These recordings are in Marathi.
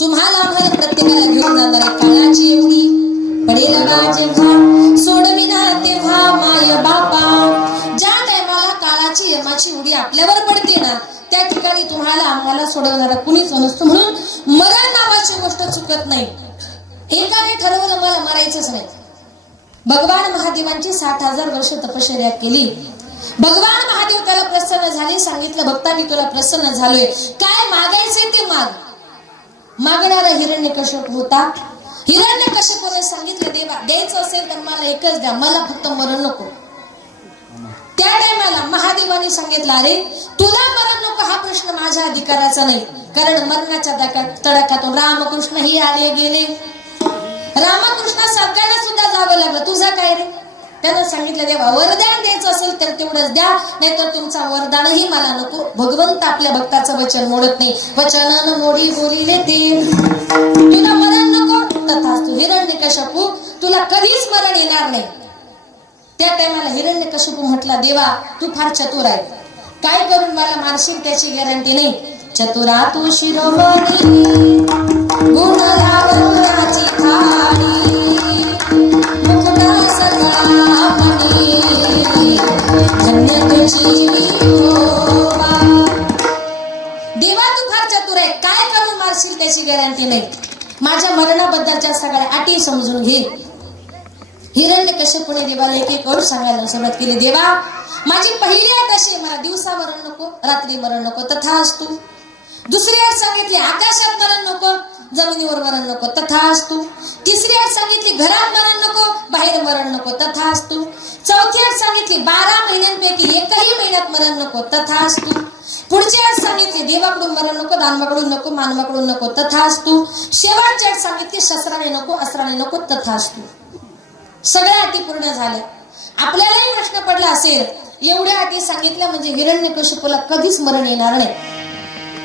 तुम्हाला आम्हाला प्रत्येकाला घेऊन जाताना काळाची एवढी पडेल ना जेव्हा सोडविना तेव्हा माय बापा. ज्या टायमाला काळाची यमाची उडी आपल्यावर पडते ना त्या ठिकाणी तुम्हाला आम्हाला सोडवणारा कुणीच नसतो. म्हणून मरण नावाची गोष्ट चुकत नाही. एकाने ठरवलं मला मरायचंच नाही. भगवान महादेवांची 60,000 वर्ष तपश्चर्या केली. भगवान महादेव त्याला प्रसन्न झाले. सांगितलं भक्ता मी तुला प्रसन्न झालोय, काय मागायचे ते माग. मागणारा हिरण्यकश्यप होता. हिरण्यकश्यपाने सांगितलं देवा द्यायचं असेल तर मला एकच द्या, मला फक्त मरण नको. त्या टायमाला महादेवाने सांगितलं अरे तुला मरण नको हा प्रश्न माझ्या अधिकाराचा नाही, कारण मरणाच्या तडाख्यातून रामकृष्ण ही आले गेले. रामकृष्ण सगळ्यांना सुद्धा जावं लागलं, तुझा काय रे. त्यानं सांगितलं देवा वरदान द्यायचं असेल तर तेवढंच द्या, नाहीतर तुमचा वरदानही मला नको. भगवंत आपल्या भक्ताचं वचन मोडत नाही. वचनानं मोडी बोलिले ते. तुला मरण नको तथास्तु. हिरण्यकश्यपू तुला कधीच मरण येणार नाही. त्या टायमाला हिरण्यकश्यपू म्हटला देवा तू फार चतुर आहे, काय करून मला मारशील त्याची गॅरंटी नाही. चतुरा तू शिरोमणी गुण लावण्याची थाळी मुक्ता सदामणी धन्य तुझी विठोबा. देवा तू फार चतुर आहे, काय करून मारशील त्याची गॅरंटी नाही. माझ्या मरणाबद्दलच्या सगळ्या अटी समजून घे. हिरण्यकश्यपूने देवाला एक एक करून सांगायला सुरुवात केली. देवा माझी पहिली अट अशी, मला दिवसा मरण नको, रात्री मरण नको, तथास्तु. दुसरी अट सांगितली आकाशात मरण नको, जमिनीवर मरण नको, तथास्तु. तिसरी अट सांगितली घरात मरण नको, बाहेर मरण नको, तथास्तु. चौथी अट सांगितली 12 महिन्यांपैकी एकही महिन्यात मरण नको, तथास्तु. पुढची अट सांगितली देवाकडून मरण नको, दानवाकडून नको, मानवाकडून नको, तथास्तु. शेवटची अट सांगितली शस्त्राने नको, अस्त्राने नको, तथास्तु. सगळ्या अटी पूर्ण झाल्या. आपल्यालाही प्रश्न पडला असेल एवढ्या अटी सांगितल्या म्हणजे हिरण्यकश्यपूला कधीच मरण येणार नाही.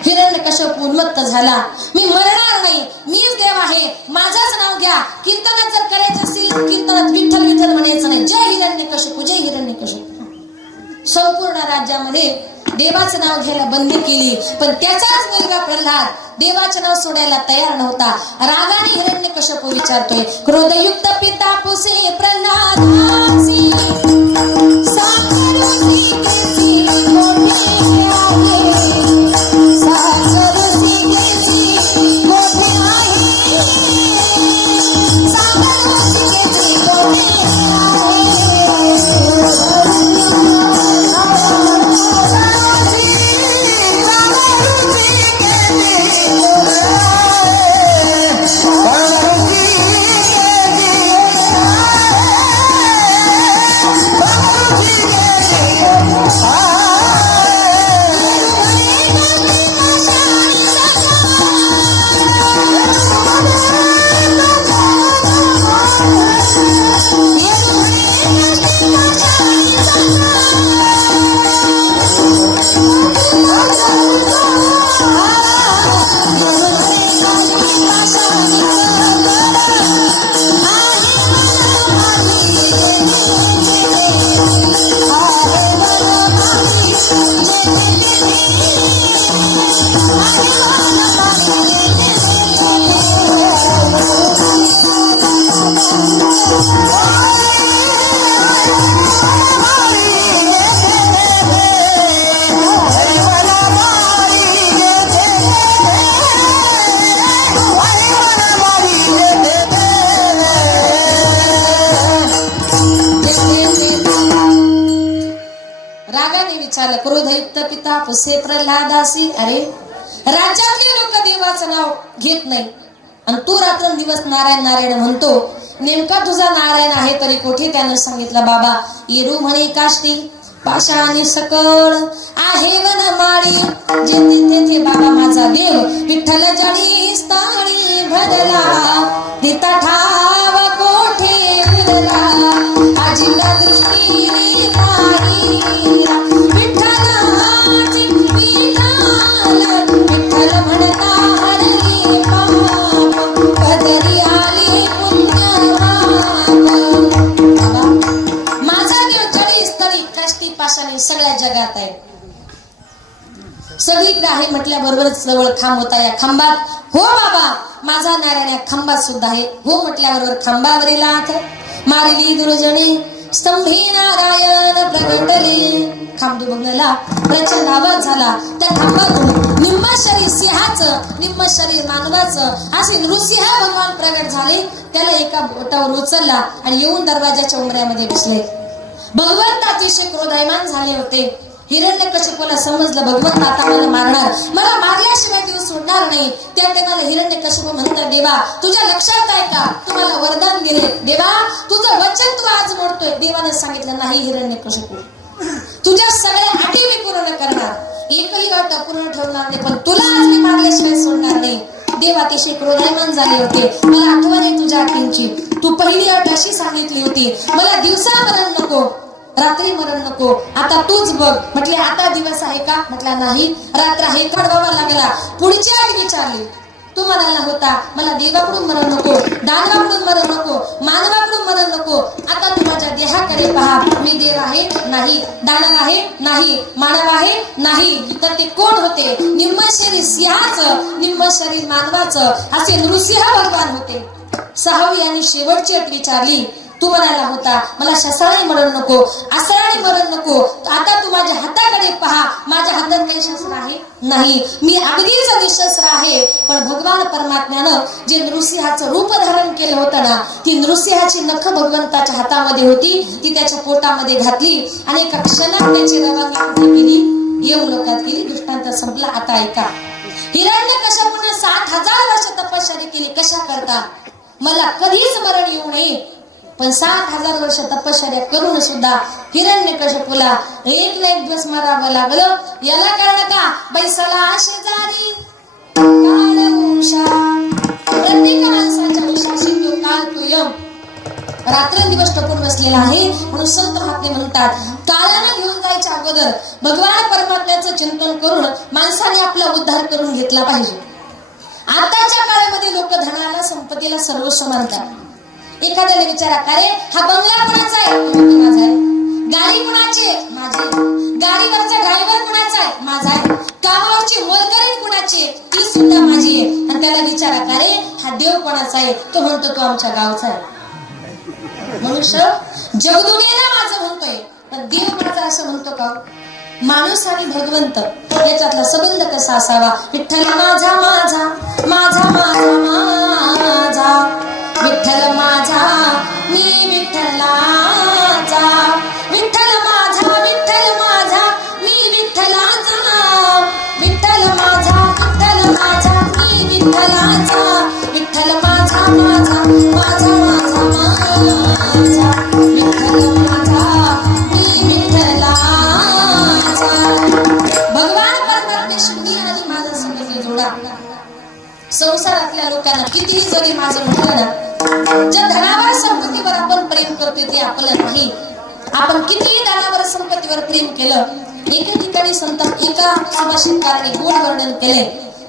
हिरण्यकश्यप उन्मत्त झाला, मी मरणार नाही, मीच देव आहे, माझंच नाव घ्या. कीर्तनात जर करायचं असेल कीर्तनात विठ्ठल विठ्ठल म्हणायचं नाही, जय हिरण्यकश्यप जय हिरण्यकश्यप. संपूर्ण राज्यामध्ये देवाचं नाव घ्यायला बंदी केली. पण त्याचाच मुलगा प्रल्हाद देवाचं नाव सोडायला तयार नव्हता. रागाने हिरण्यकश्यप विचारतोय क्रोधयुक्त पिता पुसे प्रल्हादासी क्रोधयुक्त पिता पुसे प्रल्हादासी. अरे राज्यातले लोक देवाचं नाव घेत नाही आणि तू रात्रंदिवस नारायण नारायण म्हणतो. नेमका तुझा नारायण आहे तरी कोठे. त्यानं सांगितलं बाबा येरू म्हणे काष्टी पाषाणी सकळ आहे वनमाळी जेथे तेथे बाबा माझा देव विठ्ठल जळी स्थानी भरला तिता ठाव कोठे विरला आजीला दृष्टी नाही विठ्ठलाची विठाला विठ्ठल म्हणता हरली पाप पदरी आली पुण्यवान. माझा देव जळी स्थळी काष्टी पाषाणी सगळ्या जगात आहे. सगळीकडे आहे म्हटल्याबरोबरच जवळ खांब होता. या खांबात हो बाबा, माझा नारायण खांबात सुद्धा आहे. हो म्हटल्याबरोबर खांबावरील हात मारिली दुर्जने, स्तंभी नारायण प्रगटले. खांब दुबगला, प्रचंड आवाज झाला. त्या खांबातून निम्म शरीर सिंहाचं, निम्म शरीर मानवाचं असे नृसिंह भगवान प्रगट झाले. त्याला एका बोटावर उचलला आणि येऊन दरवाजाच्या उंबऱ्यामध्ये बसले. भगवंत अतिशय क्रोधायमान झाले होते. हिरण्यकशिपूला समजलं भगवंत आता मला मारणार, मला मारल्याशिवाय दिवस सोडणार नाही. त्या टायमाला हिरण्यकशिपू म्हणतात, देवा तुझ्या लक्षात आहे का, तुम्हाला वरदान दिले, देवा तुझं वचन तू आज मोडतोय. देवाने सांगितलं, नाही हिरण्यकशिपू, तुझ्या सगळ्या अटी मी पूर्ण करणार, एकही अट पूर्ण ठेवणार नाही, पण तुला आज मी मारल्याशिवाय सोडणार नाही. देव अतिशय क्रोधायमान झाले होते. मला आठवण आहे तुझ्या अटींची. तू पहिली अट अशी सांगितली होती, मला दिवसा मरण नको, रात्री मरण नको, आता तूच बघ. म्हटले आता दिवस आहे का, म्हटला नाही, रात्र आहे. कडवावा लागला. पुढची अट विचारली. तू म्हणाला होता, मला देवाकडून मरण नको, दानवाकडून मरण नको, मानवाकडून मरण नको. आता तू माझ्या देहाकडे पहा, मी देव आहे नाही, दानव आहे नाही, मानव आहे नाही, तर ते कोण होते? निम्म शरीर सिंहाचं, निम्म शरीर मानवाचं असे नृसिंह भगवान होते. सहावी आणि शेवटची अट विचारली. तू म्हणाला होता, मला शस्त्राने मरण नको, अस्त्राने मरण नको, आता तू माझ्या हाताकडे पहा, माझ्या हातात काही शस्त्र आहे नाही, मी अगदीच निशस्त्र आहे. पण भगवान परमात्म्यानं जे नृसिंहाचं रूप धारण केलं होतं ना, ती नृसिंहाची नख भगवंताच्या हातामध्ये होती, ती त्याच्या पोटामध्ये घातली आणि एका क्षणात त्याची रवानगी केली, यमलोकात गेली. दृष्टांत संपला. आता ऐका, हिरण्यकश्यपूने 7000 वर्ष तपश्चर्या केली. कशा करता? मला कधीच मरण येऊ नये. पण 7000 वर्ष तपश्चर्या करून सुद्धा हिरण्यकशिपूला एक ना एक दिवस मरावं लागलं. याला कारण का? बैसला शेजारी प्रत्येक माणसाच्या उशाशी तो काळ, तो यम रात्रंदिवस टपून बसलेला आहे. म्हणून संत महात्मे म्हणतात, काळानं घेऊन जायच्या अगोदर भगवान परमात्म्याचं चिंतन करून माणसाने आपला उद्धार करून घेतला पाहिजे. आताच्या काळामध्ये लोक धनाला, संपत्तीला सर्वस्व मानतात. एखाद्याला विचारा, अरे हा बंगला कोणाचा आहे? माझा आहे. गाडी कोणाची आहे? माझी. गाडीवरचा ड्रायव्हर कोणाचा आहे? माझा आहे. कामावरची मोलकरीण कोणाची आहे? ती सुद्धा माझी आहे. आणि त्याला विचारा, अरे हा देव कोणाचा आहे? तो म्हणतो, तो आमच्या गावचा आहे. मनुष्य जगदुनियेला माझं म्हणतोय, पण देव माझा असं म्हणतो का? माणूस आणि भगवंत याच्यातला संबंध कसा असावा? विठ्ठल माझा माझा माझा माझा माझा, विठ्ठल माझा मी विठ्ठलाचा, विठ्ठल माझा मी विठ्ठलाचा, विठ्ठल माझा मी विठ्ठलाचा, विठ्ठल माझा माझा माझा माझा माझा, विठ्ठल माझा मी विठ्ठलाचा. भगवान परमात्म्याशी मी आणि माझा संबंध जोडा. संसारातल्या लोकांना कितीही जरी माझं म्हटलं ना, ज्या धनावर संपत्तीवर आपण प्रेम करतोय ते आपलं नाही. आपण कितीही धनावर संपत्तीवर प्रेम केलं, एका ठिकाणी संत एका सुभाषितकाराने गोड वर्णन केले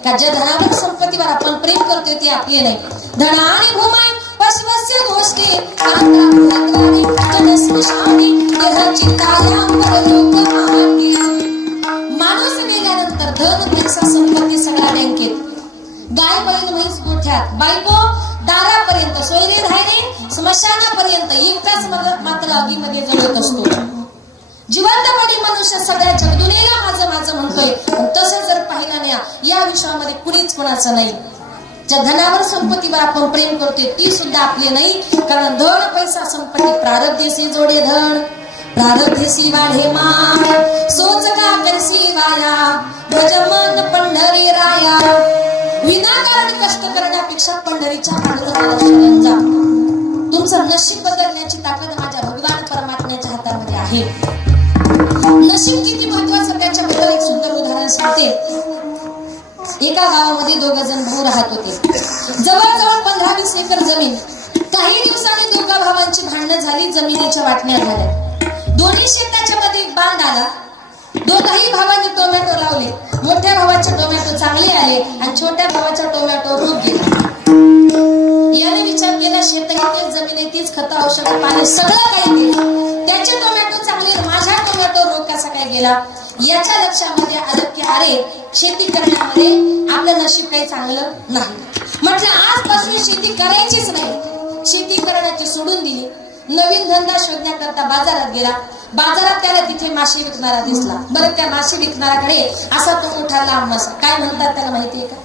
का ज्या धनावर संपत्तीवर आपण प्रेम करतोय ते आपले नाही. धनानि भूमाय पशवस्य गोष्टी माणूस मेल्यानंतर धन, पैसा, संपत्ती सगळ्या बँकेत, गाय पर्यंत, म्हैस गोठ्यात, बायको दारापर्यंत, सोयरे धायरे स्मशानापर्यंत, एकटाच मात्र अग्नीमध्ये जळत असतो. जिवंतपणी मनुष्य सगळ्या जगदुनियेला माझं माझं म्हणतोय. तसं जर पाहिलं नाही, या विश्वामध्ये कुणीच कुणाचं नाही. ज्या धनावर संपत्तीवर आपण प्रेम करतोय ती सुद्धा आपली नाही. कारण धन, पैसा, संपत्ती प्रारब्धेसी जोडे धन, प्रारब्धेसी वाढे मान, सोच का करसी वाया, भजमन पंढरी राया. विनाकारण कष्ट करण्यापेक्षा पंढरीच्या मार्गाला शरण जा. तुमचं नशीब बदलण्याची ताकद माझ्या भगवान परमात्म्याच्या हातामध्ये आहे. नशीब किती महत्वाचं त्याच्याबद्दल एक सुंदर उदाहरण सांगते. एका गावामध्ये 2 जण भाऊ राहत होते. जवळजवळ 15-20 एकर जमीन. काही दिवसांनी दोघा भावांची भांडणं झाली, जमिनीच्या वाटण्या झाल्या. दोन्ही शेताच्या मध्ये एक बांध आला. दोघाही भावांनी टोमॅटो लावले. मोठ्या भावाचे टोमॅटो चांगले आले आणि छोट्या भावाचा टोमॅटो रोग गेला. याने विचार केला, शेत आहे, जमीन तीच, खत, औषध, पाणी सगळं काही केलं, त्याचे टोमॅटो चांगले, माझा टोमॅटो रोग कसा काय गेला? याच्या लक्षामध्ये आलं की अरे शेती करण्यामध्ये आपलं नशीब काही चांगलं नाही. म्हटलं आजपासून शेती करायचीच नाही. शेती करण्याची सोडून दिली. नवीन धंदा शोधण्याकरता बाजारात गेला. बाजारात त्याला तिथे मासे विकणारा दिसला. बरं त्या मासे विकणाऱ्याकडे असा तो मोठा लांब मासा, काय म्हणतात त्याला माहितीये का?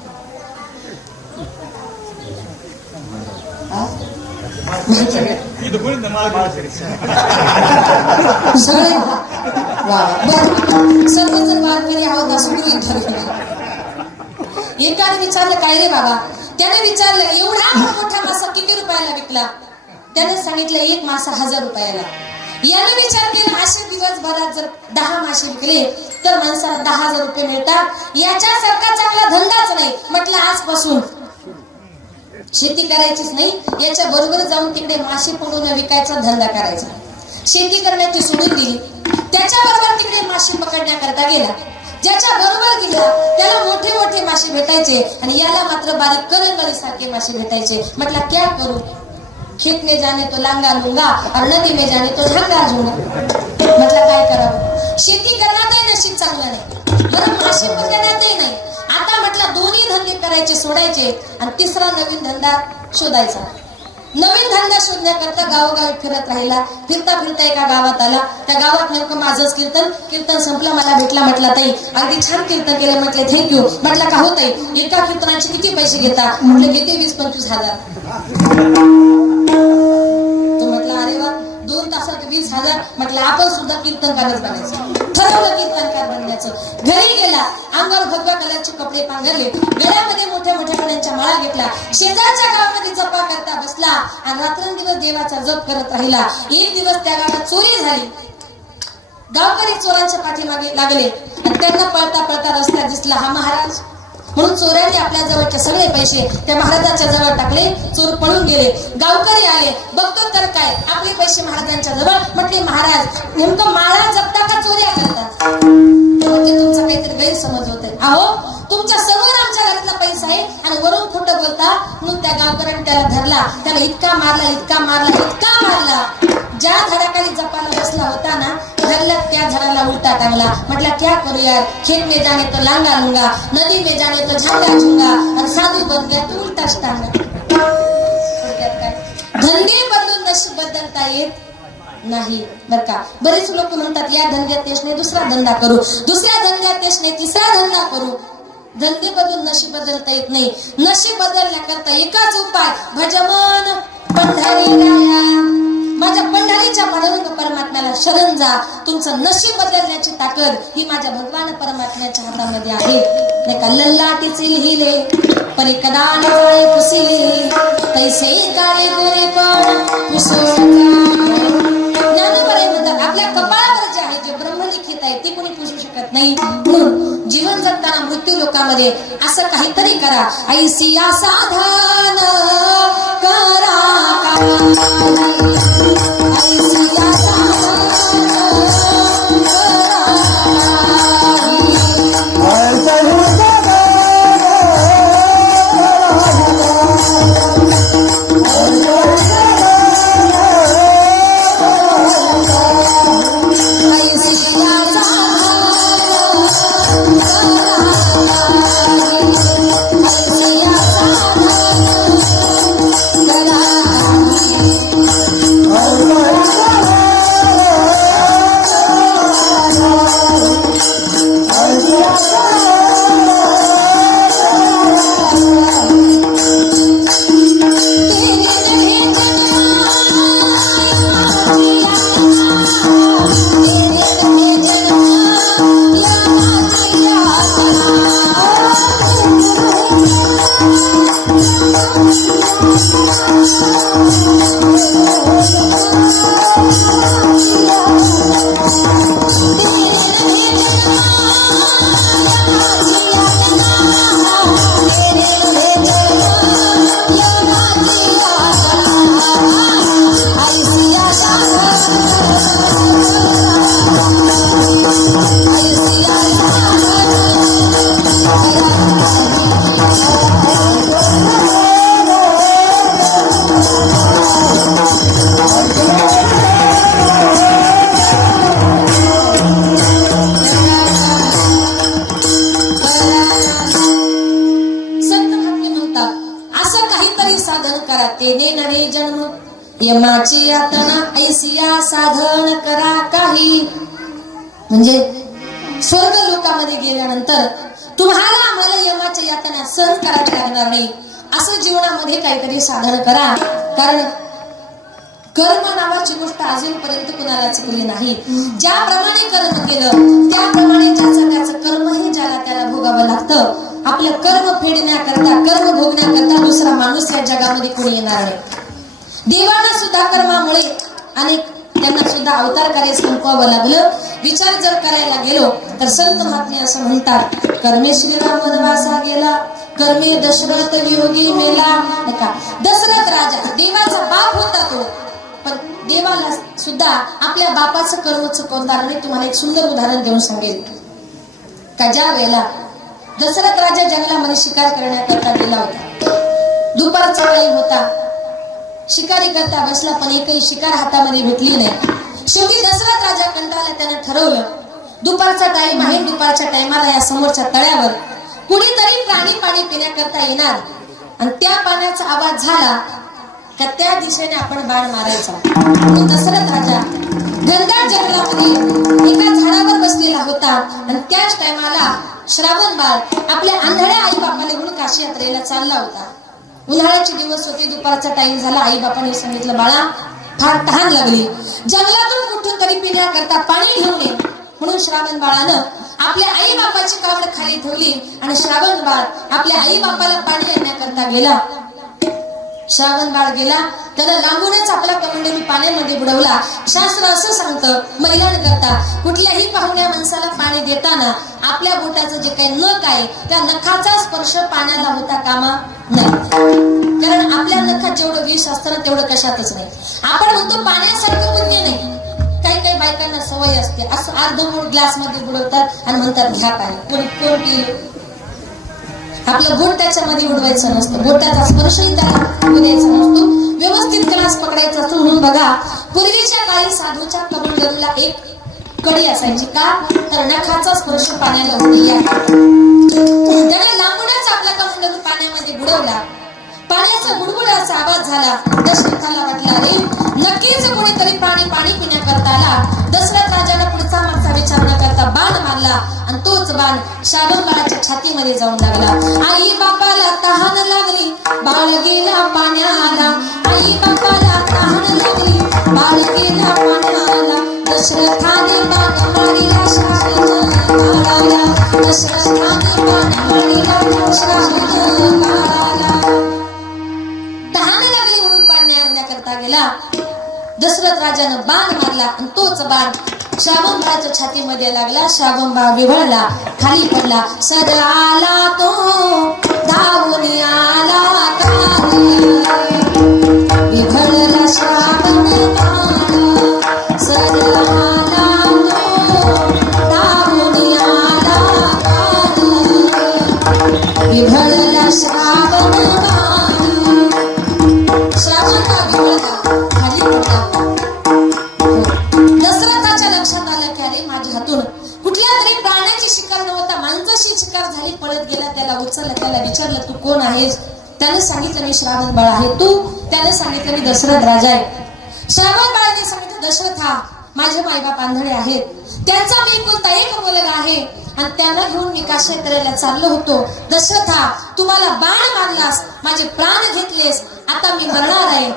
एकाने विचारलं काय रे बाबा? त्याने विचारलं एवढा मोठा मासा किती रुपयाला विकला? त्याने सांगितलं एक मासा 1000 रुपयाला. याने विचार केला असे दिवसभरात जर 10 मासे विकले तर माणसाला 10,000 रुपये मिळतात. याच्यासारखा चांगला धंदाच नाही. म्हटलं आजपासून शेती करायचीच नाही. याच्या बरोबर जाऊन तिकडे मासे पकडून विकायचा धंदा करायचा. शेती करण्याची सोडून दिली. त्याच्या बरोबर तिकडे मासे पकडण्याकरता गेला. ज्याच्या बरोबर गेला त्याला मोठे मोठे मासे भेटायचे आणि याला मात्र बारीक करंगळी सारखे मासे भेटायचे. म्हटलं क्या करू? खेत में जाने तो लांगा लुंगा और नदी में जाने तो झंगा झुंगा. म्हटलं काय करावं? शेती करण्यातही नशीब चांगलं नाही, बरं मासे पकडण्यातही नाही. आता म्हटलं दोन्ही धंदे करायचे सोडायचे आणि तिसरा नवीन धंदा शोधायचा. नवीन धंदा शोधण्याकरता गावोगावी फिरत राहिला. फिरता फिरता एका गावात आला. त्या गावात नेमकं माझंच कीर्तन संपलं. मला भेटला. म्हटलं ताई अगदी छान कीर्तन केलं. म्हटले थँक्यू. म्हटलं का हो ताई एका कीर्तनाचे किती पैसे घेता? म्हटलं घेते 20-25 हजार. तो म्हटलं अरे वा 2 तासात 20,000. म्हटलं आपण सुद्धा कीर्तनकारच बनायचं. ठरवलं कीर्तनकार बनण्याचं. घरी गेला. अंगावर भगव्या कलरचे कपडे पांघरले. गळ्यामध्ये मोठ्या मोठ्या कड्यांच्या माळा घेतला. शेजारच्या गावामध्ये जपा करता बसला आणि रात्रंदिवस देवाचा जप करत राहिला. एक दिवस त्या गावात चोरी झाली. गावकरी चोरांच्या पाठीमागे लागले आणि त्यांना पळता पळता रस्त्यात दिसला हा महाराज. म्हणून चोरांनी आपल्या जवळचे सगळे पैसे त्या महाराजाच्या जवळ टाकले. चोर पळून गेले. गावकरी आले. बघतो तर काय आपले पैसे महाराजांच्या जवळ. म्हटले महाराज नेमकं माळा जपता का चोऱ्या करता? म्हणजे तुमचा काहीतरी गैरसमज होत आहे. अहो तुमच्या समोर आमच्या घरातला पैसा आहे आणि वरून खोटं बोलता. म्हणून त्या गावकऱ्याने त्याला धरला. त्याला इतका मारला. ज्या झाडाखाली जपाला बसला होता ना धरला त्या झाडाला उलटा टांगला. म्हटलं क्या करू यार? खेत में जाने तो लांगा लुंगा, नदी में जाने तो झंगा झुंगा और साधू बन गया तो उलटाच टांगा. धंदे बदलून नशीब बदलता येत नाही बर का. बरेच लोक म्हणतात या धंद्यात यश नाही दुसरा धंदा करू, दुसऱ्या धंद्यात यश नाही तिसरा धंदा करू. धंदे बदलून नशीब बदलता येत नाही. नशीब बदलण्याकरता एकच उपाय भजमन पंढरी. माझ्या पंढरीच्या पांडुरंग परमात्म्याला शरण जा. तुमचं नशीब बदलण्याची ताकद ही माझ्या भगवान परमात्म्याच्या हातामध्ये आहे. नाही का लल्लाटीचे लिहिले परी कदा नाही पुसिले तैसे काळे गोरे पण ज्ञानोबरे म्हणतात आपल्या कपाळावर जे आहे जे ब्रह्मलिखित आहे ते कोणी पुसू शकत नाही. म्हणून जीवन जगताना मृत्यू लोकांमध्ये असं काहीतरी करा. ऐसी या साधन करा काहीतरी साधन करा, तेने नरे जन्म यमाची यातना ऐसिया साधन करा काही. म्हणजे स्वर्ग लोकामध्ये गेल्यानंतर तुम्हाला आम्हाला यमाच्या यातना सहन करावी लागणार नाही, असं जीवनामध्ये काहीतरी साधन करा. कारण कर्म नावाची गोष्ट अजूनपर्यंत कुणाला चुकली नाही. ज्याप्रमाणे कर्म केलं त्याप्रमाणे त्याचं कर्म हे ज्याला त्याला भोगावं लागतं. आपलं कर्म फेडण्याकरता, कर्म भोगण्याकरता दुसरा माणूस या जगामध्ये कोणी येणार नाही. देवांना सुद्धा कर्मामुळे अनेक त्यांना सुद्धा अवतार कार्य संपवावं लागलं. विचार जर करायला गेलो तर संत महात्मे असं म्हणतात, कर्मे श्रीराम वनवासा गेला, कर्मे दशरथ वियोगी मेला. नका, दशरथ राजा देवाचा बाप होता तो, पण देवाला सुद्धा आपल्या बापाचं कर्म चुकवणार नाही. तुम्हाला एक सुंदर उदाहरण देऊन सांगेल का, ज्या वेळेला दशरथ राजा जंगलामध्ये शिकार करण्याकरता गेला होता, दुपारचा टाइम होता, शिकारी करता बसला पण एकही शिकार हातामध्ये भेटली नाही. शेवटी दशरथ राजा कंटाळला, त्यानं ठरवलं दुपारचा टाइम आहे, दुपारच्या टाइमाला या समोरच्या तळ्यावर कुणीतरी प्राणी पाणी पिण्याकरता येणार आणि त्या पाण्याचा आवाज झाला का त्या दिशेने आपण बाण मारायचा. दशरथ राजा घनदाट जंगलामध्ये एका झाडावर बसलेला होता आणि त्याच टाइमाला श्रावण बाळ आपल्या आंधळ्या आई बापाला घेऊन काशी यात्रेला चालला होता. उन्हाळ्याचे दिवस होते, दुपारचा टाइम झाला. आई बापाने सांगितलं, बाळा फार तहान लागली, जंगलातून कुठून तरी पिण्याकरता पाणी घेऊन ये. म्हणून श्रावण बाळानं आपल्या आई बापाची कावड खाली ठेवली आणि श्रावण बाळ आपल्या आई बापाला पाणी आणण्याकरता गेला. श्रावण बाळ गेला, त्याला लांबूनच आपला कमंडलू पाण्यामध्ये बुडवला. शास्त्र असं सांगतं, महिलांकरता कुठल्याही पाहुण्या माणसाला पाणी देताना आपल्या बोटाचं जे काही नख आहे त्या नखाचा स्पर्श पाण्याला होता कामा नाही. कारण आपल्या नखात जेवढं विष असतं ना तेवढं कशातच नाही. आपण म्हणतो पाण्यासारखं पुण्य नाही, काही काही बायकांना सवय असते, असं अर्धमोड ग्लास मध्ये बुडवतात आणि म्हणतात घ्या पाणी. कोण आपलं बोट त्याच्यामध्ये उडवायचं नसतं, बोटाचा स्पर्शही त्याला द्यायचा नसतो, व्यवस्थित ग्लास पकडायचा असतो. म्हणून बघा, पूर्वीच्या काळी साधूच्या कमंडलूला एक कडी असायची, का तर नखाचा स्पर्श पाण्याला होतो. त्याने लांबूनच आपला कमंडलू पाण्यामध्ये बुडवला. पाण्याचा बुडबुडाचा आवाज झाला. दशरथाला वाटला, अरे नक्कीच कोणीतरी पाणी पिण्याकरता आला. दशरथ राजाला पुढचा मागचा विचार न करता बाण मारला आणि तोच बाण श्रावण बाळाच्या छातीमध्ये जाऊन लागला. आई बापाला तहान लागली, बाळ गेला पाण्याला. आई बापाला तहान लागली, बाळ गेला पाण्याला. दशरथाने बाण मारिला श्रावण बाळाला. दशरथाने बाण मारिला श्रावण बाळाला. तहान लागली म्हणून पाणी आणण्याकरता गेला. दशरथ राजानं बाण मारला आणि तोच बाण श्रावण बाळाच्या छातीमध्ये लागला. श्रावण बाळ विव्हळला, खाली पडला. सर आला तो धावून आला खाली, विव्हळला श्रावण बाळ. सर आला तो धावून आला खाली, विव्हळला श्रावण बाळ. श्रावण बाळ विव्हळला, खाली पडला. दशरथाच्या लक्षात आलं की अरे माझ्या हातून कुठल्या तरी प्राण्याची शिकार नव्हता, माणसाची शिकार झाली. पळत गेला, त्याला उचललं, त्याला विचारलं तू कोण आहेस? त्याने सांगितलं मी श्रावण बाळ आहे. तू? त्याने सांगितलं मी दशरथ राजा आहे. श्रावण बाळाने सांगितलं दशरथा माझे मायबाप आंधळे आहेत, त्यांचा मी एकुलता एक मुलगा आहे आणि त्यांना घेऊन मी काशी यात्रेला चाललो होतो. दशरथा तुम्हाला बाण मारलास, माझे प्राण घेतलेस, आता मी मरणार आहे,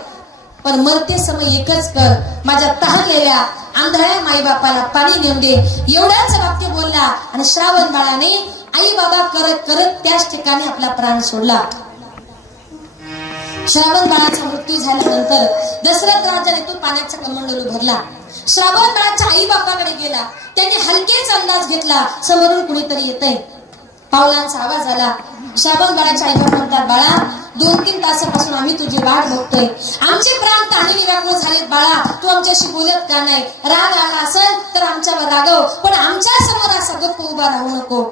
पण मरते समय एकच कर, माझ्या तहानलेल्या आंधळ्या माईबापाला पाणी नेऊन दे. एवढ्याच वाक्य बोलला आणि श्रावण बाळाने आई बाबा करत करत त्याच ठिकाणी आपला प्राण सोडला. श्रावण बाळाचा मृत्यू झाल्यानंतर दशरथ राजाने तो पाण्याचा कमंडलू भरला. श्रावण बाळाच्या आई बापाकडे गेला. त्यांनी हलकेच अंदाज घेतला समोरून कुणीतरी येतंय. पावलांचा आवाज आला. श्रावण बाळाच्या आई बाप म्हणतात, बाळा 2-3 तासापासून आम्ही तुझी वाट बघतोय, आमचे प्राण ताणीने व्याकुळ झालेत. बाळा तू आमच्याशी बोलत का नाही? राग आला असेल तर आमच्यावर रागव, पण आमच्या समोर असा गप्प उभा राहू नको.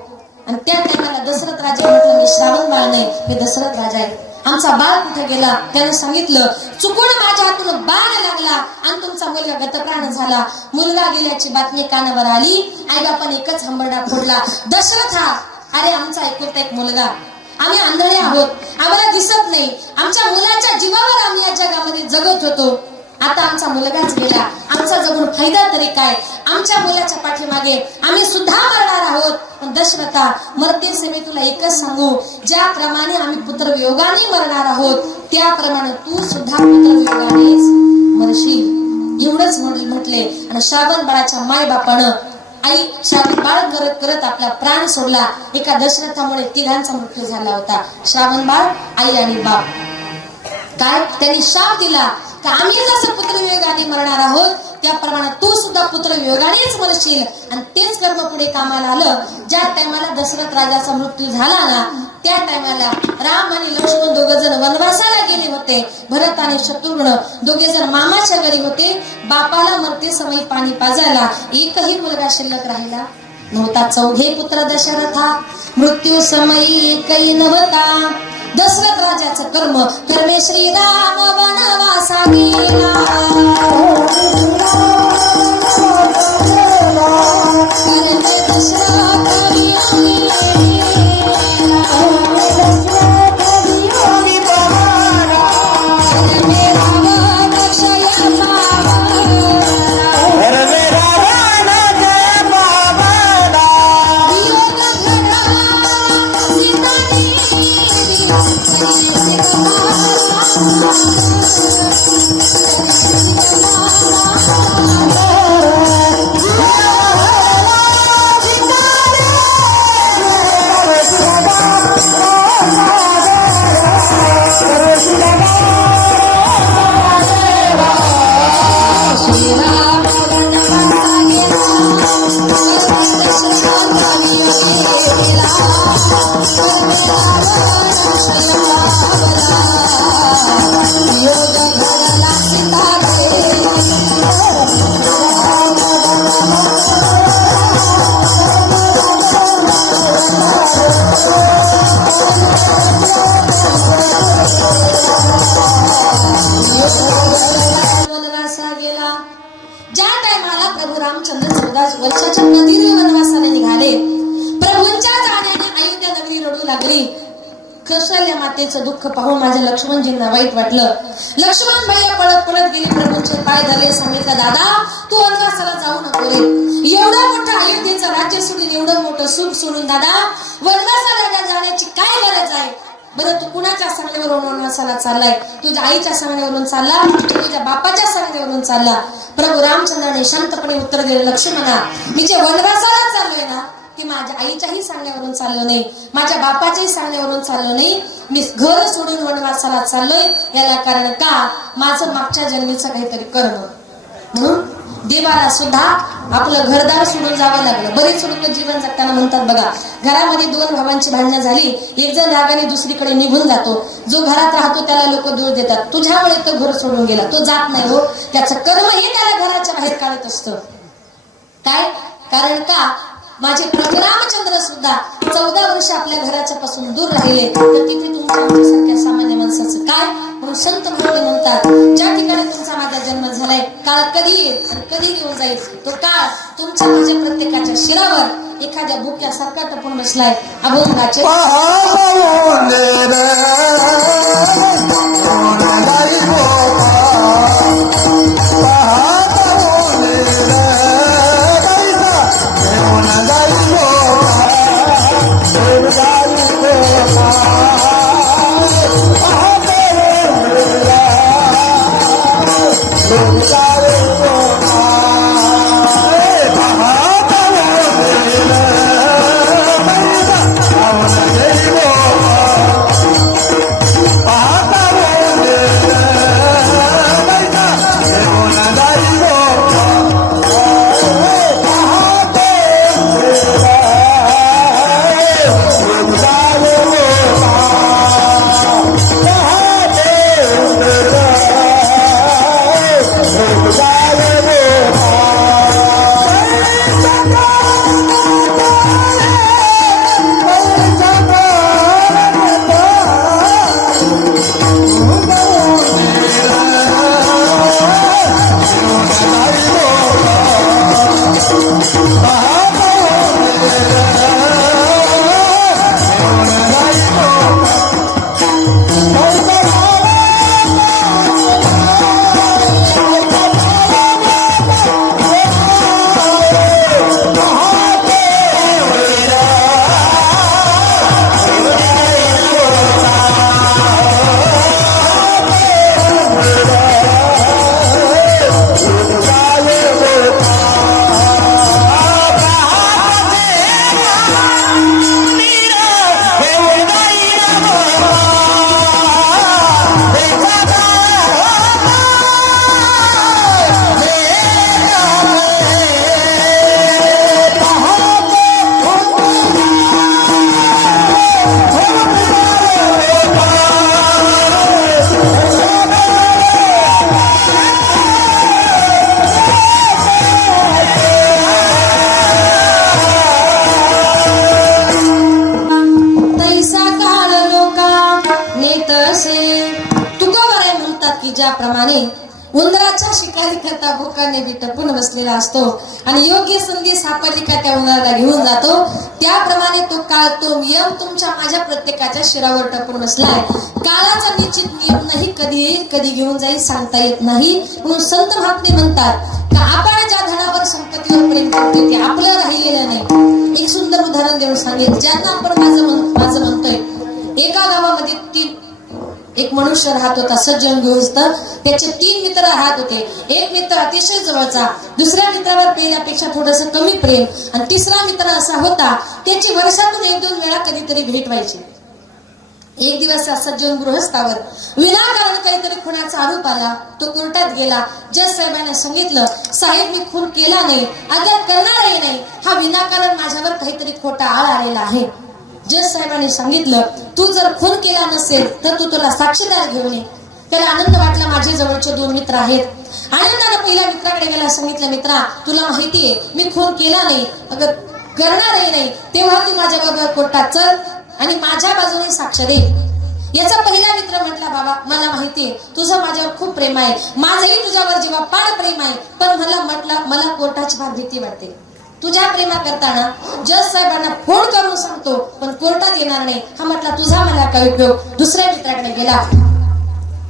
आणि त्या टाइमाला दशरथ राजा म्हटलं मी श्रावण बाळ नाही, मी दशरथ राजा आहे. आमचा बाळ कुठे गेला? त्याने सांगितलं चुकून माझ्या हातून बाण लागला आणि तुमचा मुलगा गतप्राण झाला. मुलगा गेल्याची बातमी कानावर आली. आई बापाने एकच हंबरडा फोडला, दशरथ हा अरे आमचा एकुलता एक मुलगा, आम्ही आंधळे आहोत, आम्हाला दिसत नाही, आमच्या मुलाच्या जीवावर आम्ही या जगामध्ये जगत होतो. आता आमचा मुलगाच गेला, आमचा जगून फायदा तरी काय? आमच्या मुलाच्या पाठीमागे आम्ही सुद्धा मरणार आहोत. पण दशरथा, मरते सेवे तुला एकच सांगू, ज्याप्रमाणे आम्ही पुत्रवियोगाने मरणार आहोत त्याप्रमाणे तू सुद्धा पुत्रवियोगानेच मरशील. एवढंच म्हटले आणि श्रावण बाळाच्या माय बापानं आई श्रावण बाळ करत करत आपला प्राण सोडला. एका दशरथामुळे तिघांचा मृत्यू झाला होता, श्रावण बाळ, आई आणि बाप. काय त्यांनी शाप दिला की आम्ही जसं पुत्रवियोगाने मरणार आहोत त्याप्रमाणे तू सुद्धा पुत्रवियोगानेच मरशील. आणि तेच कर्म पुढे कामाला आलं. ज्या टायमाला दशरथ राजाचा मृत्यू झाला ना, त्या टायमाला राम आणि लक्ष्मण दोघे जण वनवासाला गेले होते. भरत आणि शत्रुघ्न दोघे जण मामाच्या घरी होते. बापाला मरते समय पाणी पाजायला एकही मुलगा शिल्लक राहिला नव्हता. चौघे पुत्र दशरथा, मृत्यू समयी एकही नव्हता. दशरथ राजाचं कर्म, कर्मे श्रीराम वनवासा गेला. कर्मे दशरथ वियोगी वर्षाच्या प्रदीर्घ वनवासाने निघाले. प्रभूंच्या जाण्याने अयोध्या नगरी रडू लागली. कौशल्य मातेचं दुःख पाहून माझ्या लक्ष्मणजींना वाईट वाटलं. लक्ष्मण भैया पळत पळत गेली, प्रभूंचे पाय धरले, सांगितलं, दादा तू वनवासाला जाऊ नको रे. एवढं मोठं अयोध्येचं राज्य सोडून, एवढं मोठं सुख सोडून दादा वनवासाला जाण्याची काय गरज आहे? बरं तू कुणाच्या सांगण्यावरून वनवासाला चाललाय? तुझ्या आईच्या सांगण्यावरून चालला, तुझ्या बापाच्या सांगण्यावरून चालला? प्रभू रामचंद्राने शांतपणे उत्तर दिले, लक्ष्मणा मी जे वनवासाला चाललोय ना की माझ्या आईच्याही सांगण्यावरून चाललो नाही, माझ्या बापाच्याही सांगण्यावरून चाललो नाही. मी घर सोडून वनवासाला चाललोय. याला कारण का? माझं मागच्या जन्मीचं काहीतरी कर्म. म्हणून देवाला सुद्धा आपलं घरदार सोडून जावं लागलं. बरेच लोक जीवन जगताना म्हणतात बघा, घरामध्ये दोन भावांची भांडणं झाली, एक जण रागाने दुसरीकडे निघून जातो, जो घरात राहतो त्याला लोक दूर देतात, तुझ्यामुळे तो घर सोडून गेला, तो जात नाही हो, त्याचं कर्म हे त्याला घराच्या बाहेर काढत असतं. काय कारण का? माझे प्रभू रामचंद्र सुद्धा 14 वर्ष आपल्या घराच्या पासून दूर राहिले, तर तिथे तुमच्या सामान्य माणसाचं काय? म्हणून संत महात्मे म्हणतात, ज्या ठिकाणी तुमचा माझा जन्म झालाय, काळ कधी येईल आणि कधी निघून जाईल, तो काळ तुमच्या माझ्या प्रत्येकाच्या शिरावर एखाद्या भुक्यासारखा टपून बसलाय. अभंगाचे Aha! की ज्याप्रमाणे उंदराच्या शिकारी करता भोकाने बी टपून बसलेला असतो आणि योग्य संधी सापडली का त्या उंदराला घेऊन जातो, त्याप्रमाने तो काळ, तो नियम तुमच्या माझ्या प्रत्येकाच्या शिरावर टपून बसलाय. काळाचा निश्चित नियम नाही, कधी येईल कधी घेऊन जाईल सांगता येत नाही. म्हणून संत महात्मे म्हणतात का आपण ज्या धनावर संपत्तीवर प्रेम करतो ते आपलं राहिलेलं नाही. एक सुंदर उदाहरण देऊन सांगेल. ज्यांना आपण माझं म्हणतोय, एका गावामध्ये एक मनुष्य राहत होता, सज्जन गृहस्थ. त्याचे 3 मित्र राहत होते. एक मित्र अतिशय जवळचा, दुसऱ्या मित्रावर पेल्यापेक्षा थोडस कमी प्रेम, आणि तिसरा मित्र असा होता त्याची वर्षातून 1-2 वेळा कधीतरी भेट व्हायची. एक दिवस सज्जन गृहस्थावर विनाकारण काहीतरी खुनाचा आरोप आला. तो कोर्टात गेला. जज साहेबांना सांगितलं, साहेब मी खून केला नाही, अद्याप करणारही नाही, हा विनाकारण माझ्यावर काहीतरी खोटा आळ आलेला आहे. जज साहेबांनी सांगितलं, तू जर खून केला नसेल तर तू तुला साक्षीदार घेऊन ये. त्याला आनंद वाटला, माझे जवळचे 2 मित्र आहेत. आनंदाने पहिल्या मित्राकडे गेला, सांगितलं, मित्रा तुला माहितीये मी खून केला नाही, अगर करणारही नाही, तेव्हा तू माझ्या बरोबर कोर्टात चल आणि माझ्या बाजूने साक्ष दे. याचा पहिला मित्र म्हटला, बाबा मला माहितीये तुझं माझ्यावर खूप प्रेम आहे, माझंही तुझ्यावर जीवापाड प्रेम आहे, पण मला कोर्टाची फार भीती वाटते. तुझ्या प्रेमा करताना जज साहेबांना फोन करून सांगतो पण कोर्टात येणार नाही. हा म्हटला, तुझा मला काय उपयोग. दुसऱ्या मित्राकडे गेला,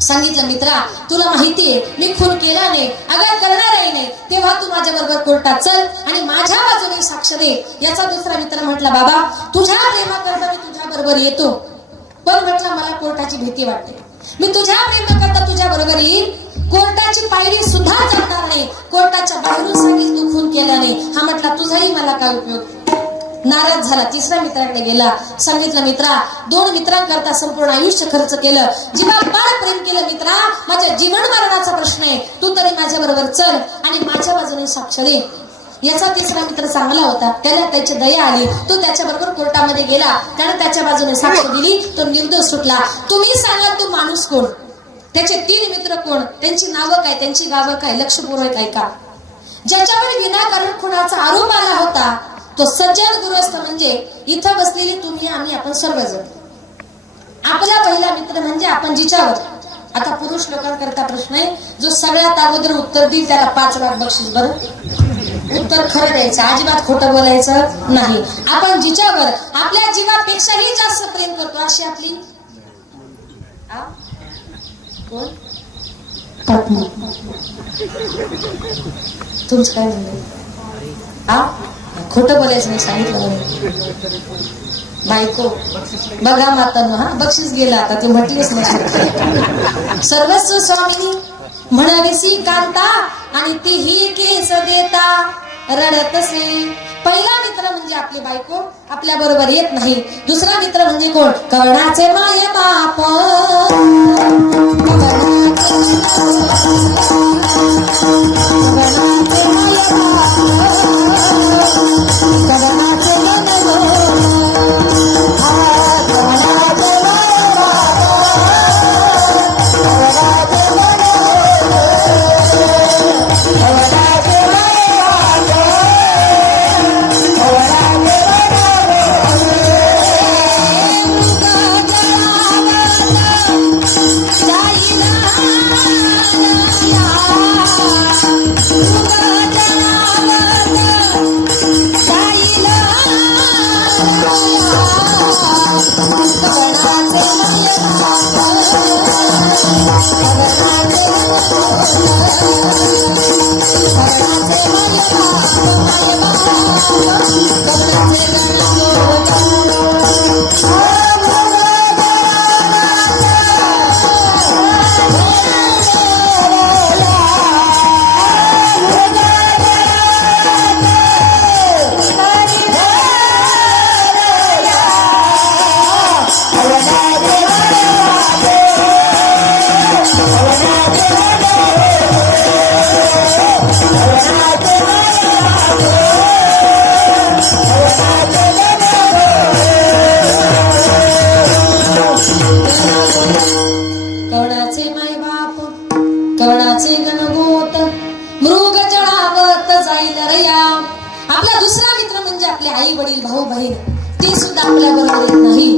सांगितलं, मित्रा तुला माहितीये मी खून केला नाही, अगर करणारही नाही, तेव्हा तू माझ्या बरोबर कोर्टात चल आणि माझ्या बाजूने साक्ष दे. याचा दुसरा मित्र म्हटला, बाबा तुझ्या प्रेमा करता मी तुझ्या बरोबर येतो, पण म्हटलं मला कोर्टाची भीती वाटते. मी तुझ्या प्रेमा करता तुझ्या बरोबर येईल, कोर्टाची पायरी सुद्धा चालणार नाही, कोर्टाच्या बाहेरून सांगेल तू खून केला नाही. हा म्हटला, तुझाही मला काय उपयोग. नाराज झाला. तिसऱ्या मित्राकडे गेला, सांगितलं, मित्रा 2 मित्रांकरता संपूर्ण आयुष्य खर्च केलं, जीवापाड प्रेम केलं, मित्रा माझ्या जीवन मरणाचा प्रश्न आहे, तू तरी माझ्या बरोबर चल आणि माझ्या बाजूने साक्ष दे. याचा तिसरा मित्र चांगला होता, त्याला त्याची दया आली, तो त्याच्या बरोबर कोर्टामध्ये गेला, त्याने त्याच्या बाजूने साक्ष दिली, तो निर्दोष सुटला. तुम्ही सांगा तो माणूस कोण, त्याचे 3 मित्र कोण, त्यांची नावं काय, त्यांची गावं काय, लक्षपूर्वक ऐका. ज्याच्यावर विनाकारण खुनाचा आरोप आला होता तो सज्जन गृहस्थ, म्हणजे इथं बसलेली तुम्ही आम्ही आपण सर्वजण. आपला पहिला मित्र म्हणजे आपण जिच्यावर, आता पुरुष लोकांकरता प्रश्न आहे, जो सगळ्यात अगोदर उत्तर देईल त्याला 5 लाख बक्षीस. बरं, उत्तर खरं द्यायचं, अजिबात खोटं बोलायचं नाही. आपण जिच्यावर आपल्या जीवापेक्षाही जास्त प्रेम करतो अशी आपली कोण? तुमचं काय म्हणणं? खोटं बोलायचं नाही सांगितलं बायको. बघा मातांनो, हा बक्षीस गेला आता, ते म्हटलेच नाही. सर्वस्व स्वामिनी म्हणावीसी कांता आणि तीही केस देता रडतसे. पहिला मित्र म्हणजे आपली बायको, आपल्या बरोबर येत नाही. दुसरा मित्र म्हणजे कोण? कर्णाचे माय बाप. कवणाचे गणगोत मृग जळावत जाईल रया. आपला दुसरा मित्र म्हणजे आपले आई वडील भाऊ बहीण, ते सुद्धा आपल्या बरोबर येत नाही.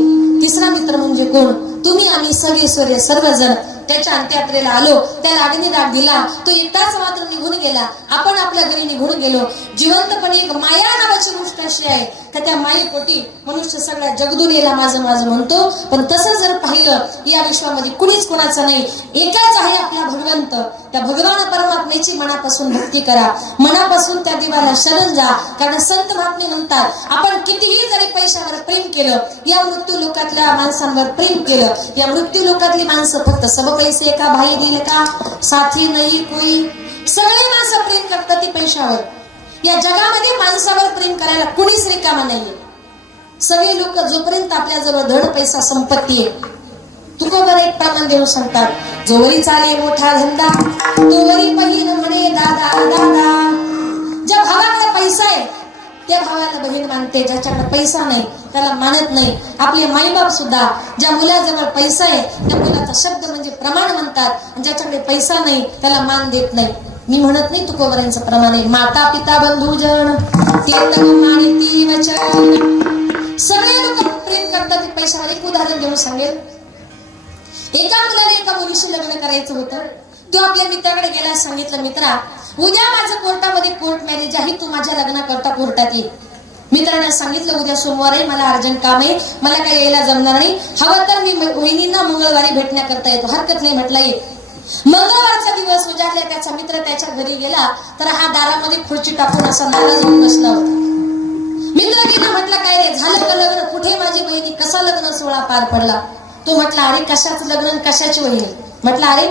तिसरा मित्र म्हणजे कोण? तुम्ही आम्ही सगळे सर्वजण त्याच्या अंत्ययात्रेला आलो, त्याला अग्निदान दिला, तो एकटाच मात्र निघून गेला, आपण आपल्या घरी निघून गेलो. जिवंतपणे एक माया नावाची गोष्ट अशी आहे का त्या मायेपोटी मनुष्य सगळ्या जगदुनियेला माझं माझं म्हणतो. पण तसं जर पाहिलं या विश्वामध्ये कुणीच कोणाचं नाही, एकाच आहे आपला भगवंत. त्या भगवान परमात्म्याची मनापासून भक्ती करा, मनापासून त्या देवाला शरण जा. कारण संत महात्मे म्हणतात आपण कितीही जरी पैशावर प्रेम केलं, या मृत्यू लोकातल्या माणसांवर प्रेम केलं, या मृत्यू लोकातली माणसं फक्त सब पैसे का भाई दिल का साथी नाही कोई, सगळे माणसं प्रेम करतात ती पैशावर. या जगामध्ये माणसावर प्रेम करायला कुणीच रिकामा नाहीये. सगळे लोक जोपर्यंत आपल्या जवळ धन पैसा संपत्ती आहे, तुकोबर एक प्रमाण देऊन सांगतात, जोवरी चाले मोठा धंदा तोवरी पहिन म्हणे दादा दादा. ज्या भावाकडे पैसा आहे त्या भावाला बहीण मानते, ज्याच्याकडे पैसा नाही त्याला मानत नाही. आपले माईबाप सुद्धा ज्या मुलाजवळ पैसा आहे त्या मुलाचा शब्द म्हणजे प्रमाण म्हणतात, आणि ज्याच्याकडे पैसा नाही त्याला मान देत नाही. मी म्हणत नाही तुकोबरांचं प्रमाण आहे, माता पिता बंधुजन ती वचन, सगळे लोक प्रेम करतात पैशावर. एक उदाहरण देऊन सांगेल. एका मुलाला एका मुलीशी लग्न करायचं होतं. तो आपल्या मित्राकडे गेला, सांगितलं मित्रा उद्या माझं कोर्टामध्ये कोर्ट मॅरेज आहे, तू माझ्या लग्नाकरता कोर्टात ये. मित्रांना सांगितलं उद्या सोमवार आहे, मला अर्जंट काम आहे, मला काही यायला जमणार नाही, हवं तर मी वहिनींना मंगळवारी भेटण्याकरता येतो, हरकत नाही म्हटलं ये. मंगळवारचा दिवस उजाडला, त्याचा मित्र त्याच्या घरी गेला तर हा दारामध्ये खुर्ची टाकून असा नाराज होऊन बसला होता. मित्र गेला, म्हटलं काय रे झालं का लग्न, कुठे माझी बहिणी, कसा लग्न सोहळा पार पडला. तो म्हटला अरे कशाचं लग्न कशाची वहिनी. म्हटलं अरे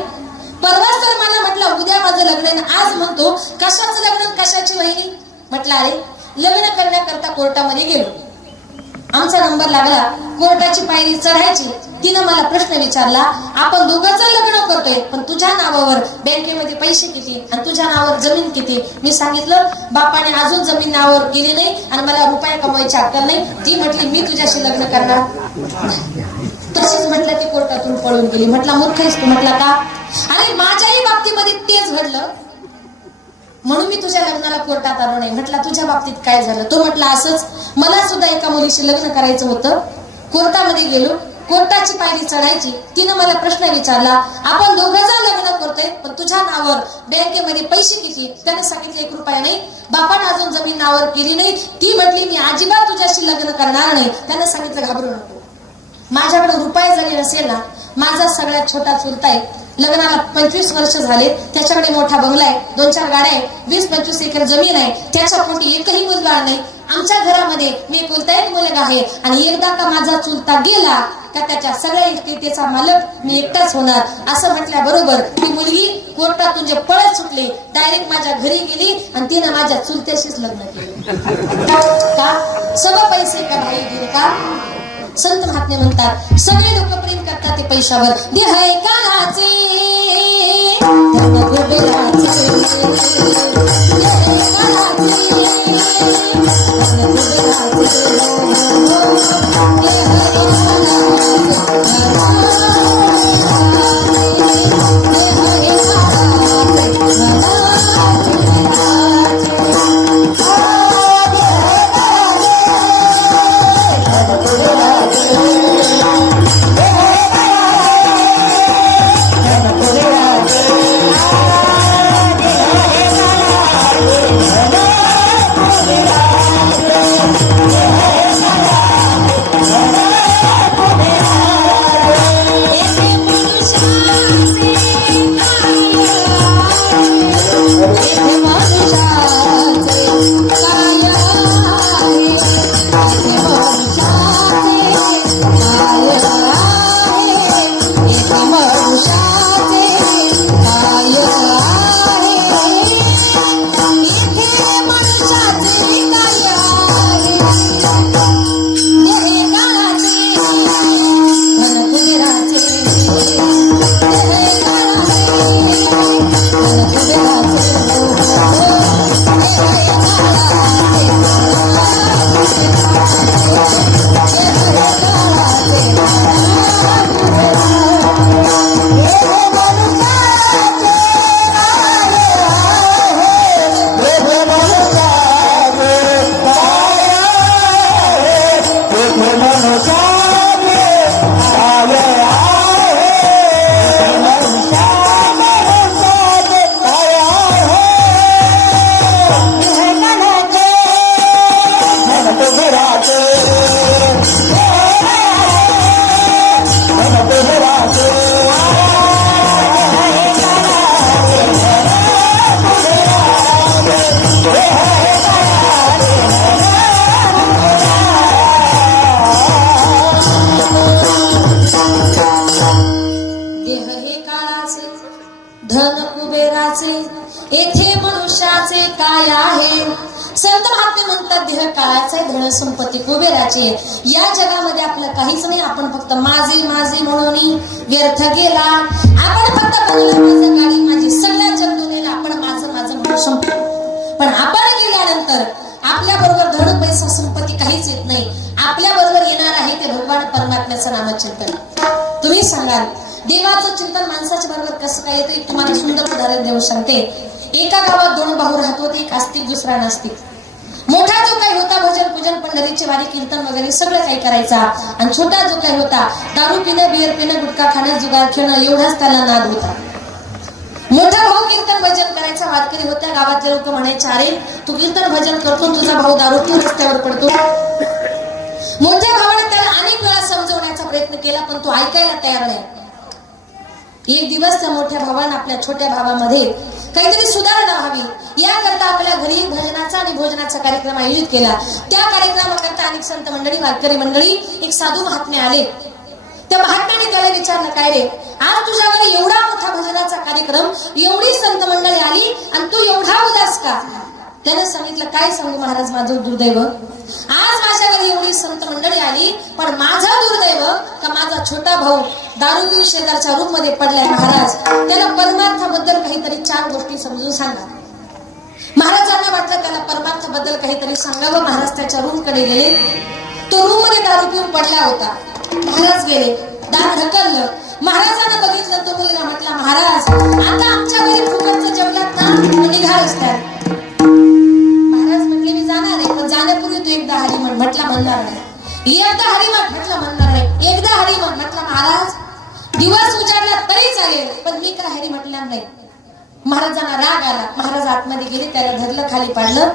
परवाच तर मला म्हटलं उद्या माझं लग्न आहे, आज म्हणतो कशाचं लग्न कशाची वहिनी. म्हटलं अरे लग्न करण्याकरता कोर्टामध्ये गेलो, आमचा नंबर लागला, कोर्टाची पायरी चढायची. तिनं मला प्रश्न विचारला, आपण दोघांचं लग्न करतोय पण तुझ्या नावावर बँकेमध्ये पैसे किती आणि तुझ्या नावावर जमीन किती. मी सांगितलं बापाने अजून जमीन नावावर केली नाही आणि मला रुपये कमवायची अक्कल नाही. ती म्हटली मी तुझ्याशी लग्न करणार. तशीच म्हटलं ती कोर्टातून पळून गेली. म्हटलं मूर्ख आहेस तू. म्हटलं का. अरे माझ्याही बाबतीमध्ये तेच घडलं म्हणून मी तुझ्या लग्नाला कोर्टात आलो नाही. म्हटलं तुझ्या बाबतीत काय झालं. तो म्हटला असंच मला सुद्धा एका मुलीशी लग्न करायचं होतं, कोर्टामध्ये गेलो, कोर्टाची पायरी चढायची. तिनं मला प्रश्न विचारला, आपण दोघंजण लग्न करतोय पण तुझ्या नावावर बँकेमध्ये पैसे किती. त्याने सांगितलं 1 रुपया नाही, बापाने अजून जमीन नावावर केली नाही. ती म्हटली मी अजिबात तुझ्याशी लग्न करणार नाही. त्याने सांगितलं घाबरू नको, माझ्याकडे रुपये जरी नसेल ना, माझा सगळ्यात छोटा चुलता आहे, लग्नाला 25 वर्ष झाले, त्याच्याकडे मोठा बंगला आहे, 2-4 गाड्या आहे, 20-25 एकर जमीन आहे, त्याच्या पोटी एकही मुलगा नाही. आमच्या घरामध्ये मी एकुलता एक मुलगा आहे आणि एकदा का माझा चुलता गेला का त्याच्या सगळ्या इस्टेटीचा मालक मी एकटाच होणार. असं म्हटल्याबरोबर ती मुलगी कोर्टातून जे पळत सुटली, डायरेक्ट माझ्या घरी गेली आणि तिनं माझ्या चुलत्याशीच लग्न केलं. का सगळं पैसे का भाई दिले का. संत महात्मे म्हणतात सगळे लोक प्रेम करतात ते पैशावर. देह कालाचे देवाचे धन कुबेराचे येथे मनुष्याचे काय आहे. संत महात्मे म्हणतात देह काळाचे धन संपत्ती कुबेराचे. या जगामध्ये आपलं काहीच नाही. आपण फक्त माझे माझे म्हणून व्यर्थ गेला. आपण फक्त बंगला माझं गाडी माझी सगळ्या जगून आपण माझं माझं म्हणून संपतो. पण आपण गेल्यानंतर आपल्या बरोबर धन पैसा संपत्ती काहीच येत नाही. आपल्या बरोबर येणार आहे ते भगवान परमात्म्याचं नामचिंतन. तुम्ही सांगाल देवाचं चिंतन माणसाच्या बरोबर कसं काय येतं. तुम्हाला सुंदर उदाहरण देऊ सांगते. एका गावात दोन भाऊ राहत होते. एक आस्तिक दुसरा नास्तिक. मोठा जो काही होता भजन पूजन पंढरीचे वारी कीर्तन वगैरे सगळं काही करायचा. आणि छोटा जो काही होता दारू पिणं बियर पिणं गुटखा खाणं जुगार खेळणं एवढाच त्याला नाद होता. मोठा भाऊ कीर्तन भजन करायचा वारकरी होत्या. गावातले लोक म्हणायचे अरे तू कीर्तन भजन करतो तुझा भाऊ दारू पिऊन रस्त्यावर पडतो. मोठ्या भावाने त्याला अनेक वेळा समजवण्याचा प्रयत्न केला पण तो ऐकायला तयार नाही. एक दिवस त्या मोठ्या भावाने आपल्या छोट्या भावामध्ये काहीतरी सुधारणा व्हावी याकरता आपल्या घरी भजनाचा आणि भोजनाचा कार्यक्रम आयोजित केला. त्या कार्यक्रमाकरता अनेक संत मंडळी वारकरी मंडळी एक साधू महात्मे आले. त्या महात्म्याने त्याला विचारलं काय रे आज तुझ्या घरी एवढा मोठा भजनाचा कार्यक्रम एवढी संत मंडळी आली आणि तू एवढा उदास का. त्याने सांगितलं काय सांगू महाराज माझं दुर्दैव. आज माझ्या घरी एवढी संत मंडळी आली पण माझा दुर्दैव का माझा छोटा भाऊ दारू पिऊन शेजारच्या रूम मध्ये पडलाय. महाराज त्याला परमार्थाबद्दल काहीतरी 4 गोष्टी समजून सांगा. महाराजांना वाटलं त्याला परमार्थाबद्दल काहीतरी सांगावं. महाराज त्याच्या रूम कडे गेले. तो रूम मध्ये दारू पिऊन पडला होता. महाराज गेले दार ढकललं. महाराजांना बघितलं. तो मुलगा म्हटला महाराज आता आमच्या घरी फुकटचं जेवलात ना निघा रस्त्यात. महाराज म्हटले मी जाणार आहे पण जाण्यापूर्वी तू एकदा हरी म्हण. म्हटला म्हणणार नाही. एकदा हरी म्हटलं म्हणणार नाही. एकदा हरी म्हटलं महाराज दिवस उजाडला तरी चालेल पण मी काय हरी म्हटणार नाही. महाराजांना राग आला. महाराज आतमध्ये गेले. त्याला धरलं खाली पाडलं.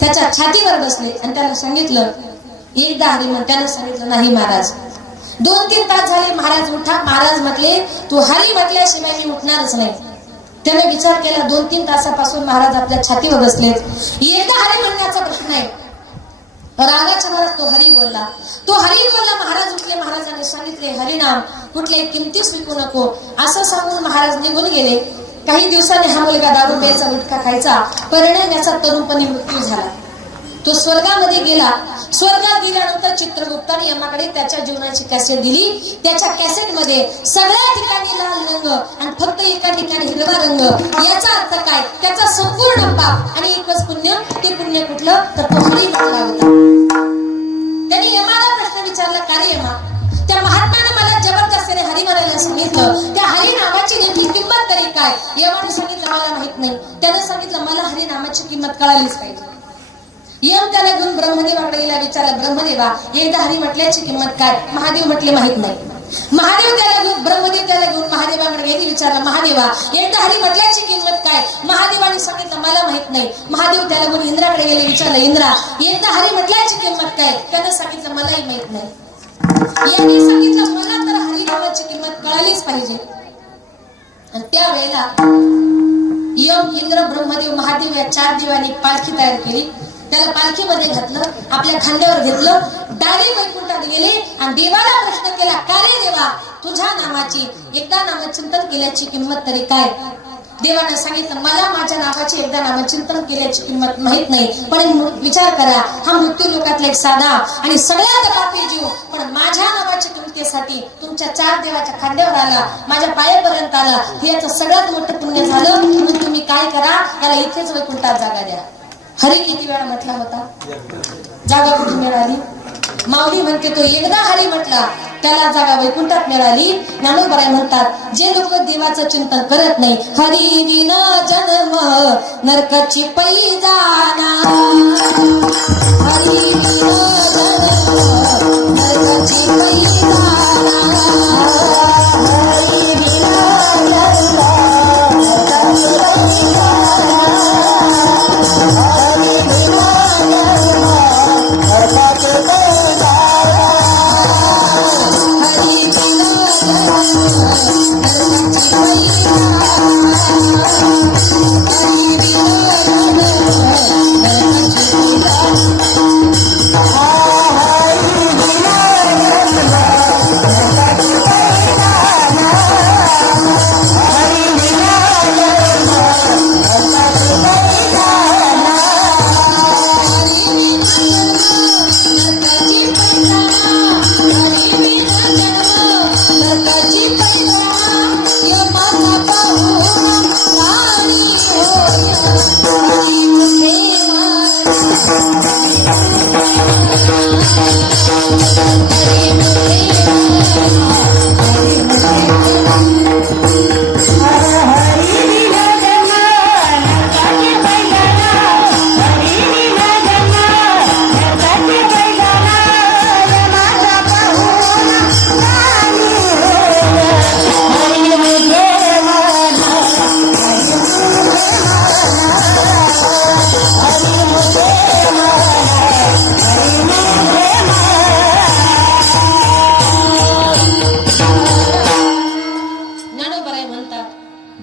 त्याच्या छातीवर बसले आणि त्याला सांगितलं एकदा हरी म्हण. त्यानं सांगितलं नाही महाराज. 2-3 तास झाले. महाराज उठा. महाराज म्हटले तू हरी म्हटल्याशिवाय मी उठणारच नाही. त्याने विचार केला. 2-3 तासापासून महाराज आपल्या छातीवर बसलेत. एकदा हरी म्हणण्याचा प्रश्न आहे. रागाच्या महाराज तो हरी बोलला. महाराज उठले. महाराजांनी सांगितले हरिनाम कुठल्याही किमतीस विकू नको असं सांगून महाराज निघून गेले. काही दिवसांनी हा मुलगा दारू प्यायचा गुटखा खायचा परिणाम याचा तरुणपणी मृत्यू झाला. तो स्वर्गामध्ये गेला. स्वर्गात गेल्यानंतर चित्रगुप्ताने यमाकडे त्याच्या जीवनाची कॅसेट दिली. त्याच्या कॅसेट मध्ये सगळ्या ठिकाणी लाल रंग आणि फक्त एका ठिकाणी हिरवा रंग. याचा अर्थ काय त्याचा संपूर्ण पाप आणि एकच पुण्य. ते पुण्य कुठलं तर तो हरी म्हटला होता. त्यांनी यमाला प्रश्न विचारला का रे यमा त्या महात्म्याने मला जबरदस्तीने हरी म्हणायला सांगितलं त्या हरी नामाची नेमकी किंमत तरी काय. यमाने सांगितलं मला माहित नाही. त्याने सांगितलं मला हरी नामाची किंमत कळालीच पाहिजे. यम त्याला घेऊन ब्रह्मदेवाकडे गेला. विचारला ब्रह्मदेवा एकदा हरी म्हटल्याची किंमत काय. महादेव म्हटले माहित नाही. ब्रह्मदेव त्याला घेऊन महादेवाकडे गेले. विचारला महादेवा एकदा हरी म्हटल्याची किंमत काय. महादेवाने सांगितलं मला माहित नाही. महादेव त्याला घेऊन इंद्राकडे गेले. विचारलं इंद्रा एकदा हरी म्हटल्याची किंमत काय. त्याने सांगितलं मलाही माहित नाही. यांनी सांगितलं मला तर हरी नामाची किंमत कळालीच पाहिजे. आणि त्यावेळेला यम इंद्र ब्रह्मदेव महादेव या 4 देवांनी पालखी तयार केली. त्याला पालखीमध्ये घातलं. आपल्या खांद्यावर घेतलं. डायरेक्ट वैकुंठात गेले आणि देवाला प्रश्न केला का रे देवा तुझ्या नामाची एकदा नामचिंतन केल्याची किंमत तरी काय. देवाने सांगितलं मला माझ्या नावाची एकदा नामचिंतन केल्याची किंमत माहित नाही पण विचार करा हा मृत्यू लोकातला एक साधा आणि सगळ्यात पापी जीव पण माझ्या नावाच्या किंमतीसाठी तुमच्या 4 देवाच्या खांद्यावर आला माझ्या पायापर्यंत आला. हे याचं सगळ्यात मोठं पुण्य झालं. म्हणून तुम्ही काय करा याला इथेच वैकुंठात जागा द्या. हरी किती वेळा म्हटला होता. जागा कुठे मिळाली. माऊली म्हणते तो एकदा हरी म्हटला त्याला जागा वैकुंठात मिळाली. ज्ञानोबराय म्हणतात जे लोक देवाचं चिंतन करत नाही हरी विना जन्म नरकाची पै जाना. हरी विना जन्म नरकाची पै जाना. हरी विना जन्म नरकाची पै जाना.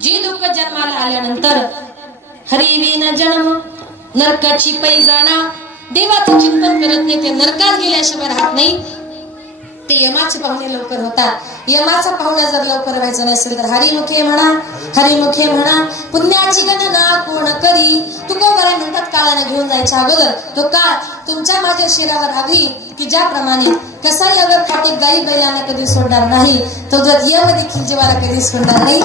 जी लोक जन्माला आल्यानंतर हरिविना जन्म नरकाची पैजाणा देवाचं चिंतन करत नाही ते नरकात गेल्याशिवाय राहत नाही ते यमाचे पाहुणे लवकर होतात यमाचा पाहुणा जर लवकर व्हायचा नसेल तर हरिमुखे म्हणा पुण्याची गणना कोण करी तुकोबाराय म्हणतात काळाने घेऊन जायच्या अगोदर तो काळ तुमच्या माझ्या शिरावर आधी की ज्याप्रमाणे कसाई अगर खाटे गाई बैलांना कधी सोडणार नाही तो जर यम देखील जीवाला कधी सोडणार नाही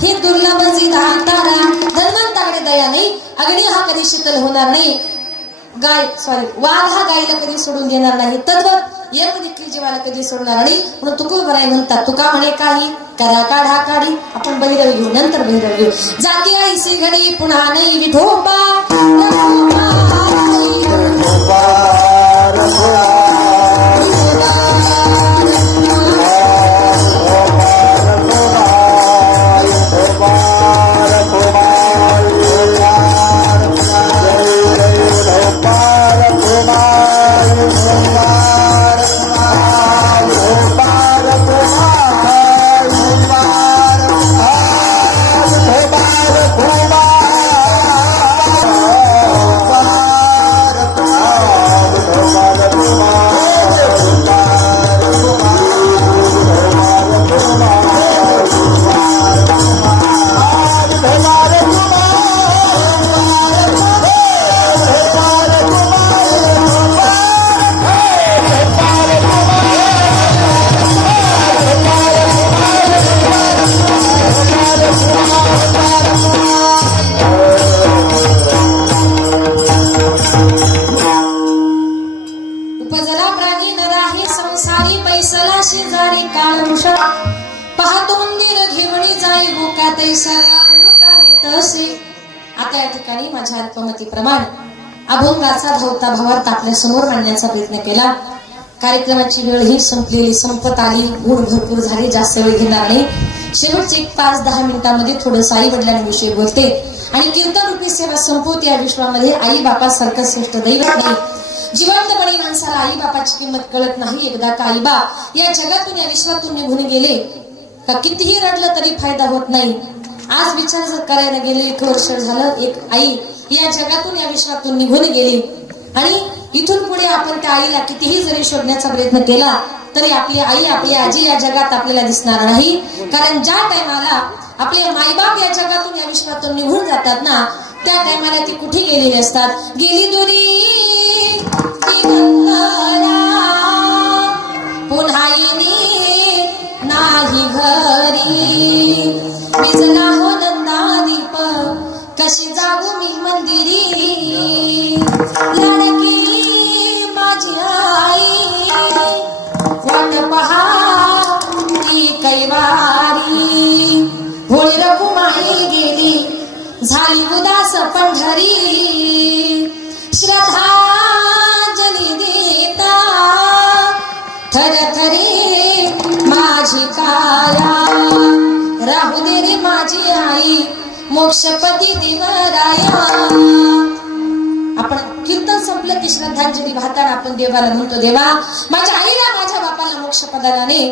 हे दुर्लभ तारा धर्मांताकडे दया नाही अग्नी हा कधी शीतल होणार नाही वाघ हा गायीला कधी सोडून देणार नाही तद्वत यम देखील जीवाला कधी सोडणार नाही म्हणून तुकोबाराय म्हणतात तुका म्हणे काही करा काढा काढी आपण बहिरव घेऊ नंतर बहिरव घेऊ जाती आईसी घडी पुन्हा नाही विठोबा आता या ठिकाणी माझ्या अल्पमतीप्रमाणे अभंगाचा धावता भावार्थ आपल्या समोर मांडण्याचा प्रयत्न केला कार्यक्रमाची वेळ ही संपत आली गुण भरपूर झाले जास्त वेळ घेणार नाही शेवटचे 5-10 मिनिटांमध्ये थोडं आई वडिलांविषयी बोलते आणि कीर्तन रूपी सेवा संपवते या विश्वामध्ये आई बापासारखं श्रेष्ठ दैवत नाही जिवंतपणी माणसाला आई बापाची किंमत कळत नाही एकदा का आई बाप या जगातून या विश्वातून निघून गेले का कितीही रडलं तरी फायदा होत नाही आज विचार जर करायला गेले 1 वर्ष झालं एक आई या जगातून या विश्वातून निघून गेली आणि इथून पुढे आपण त्या आईला कितीही जरी शोधण्याचा प्रयत्न केला तरी आपली आई आपली आजी या जगात आपल्याला दिसणार नाही कारण ज्या टाइमाला आपले माईबाप या जगातून या विश्वातून निघून जातात ना त्या टाइमाला ती कुठे गेलेली असतात गेली दुरी पुन्हा नाही घरी विजला हो नंदादीप कशी जाऊ मी मंदिरी लाडकी माझी आई वाट पहा झाली उदास पंढरी श्रद्धांजली देता थरथरे माझी काया राहू दे रे माझी आई मोक्षपदी देवराया. आपण कीर्तन संपलं की श्रद्धांजली वाहताना आपण देवाला म्हणतो, देवा माझ्या आईला माझ्या बापाला मोक्ष पदाला ने.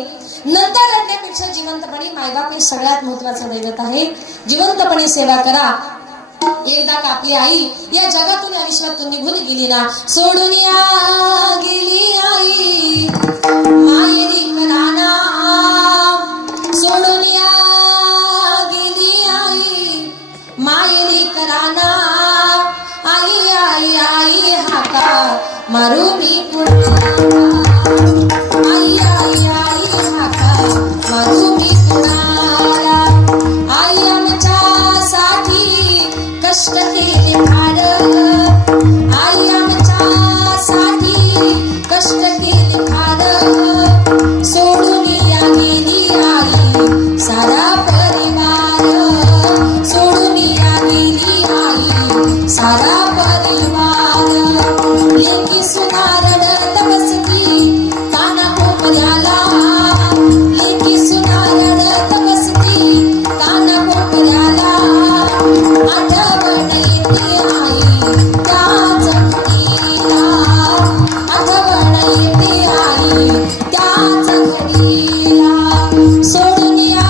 नंतर रडण्यापेक्षा जिवंतपणे मायबाप हे सगळ्यात महत्वाचं दैवत आहे. जिवंतपणे सेवा करा. एकदा का आपली आई या जगातून या विश्वातून निघून गेली ना, सोडून या गेली आई मायेरी कराना, सोडून या गेली आई मायेरी कराना. आई आई आई हाका मारू मी पुन्हा, आई आई आई हाका मारू मी पुन्हा. आई आमच्यासाठी कष्ट केले फार, आई आमच्यासाठी कष्ट केले फार. सोडून या गेली आई सारा परिवार, सोडून या गेली आई सारा परिवार. लेकी सुना रडत बसती काना कोपऱ्याला, लेकी सुना रडत बसती काना कोपऱ्याला. आठवण येते आई त्याच घडीला, आठवण येते आई त्याच घडीला. सोडून या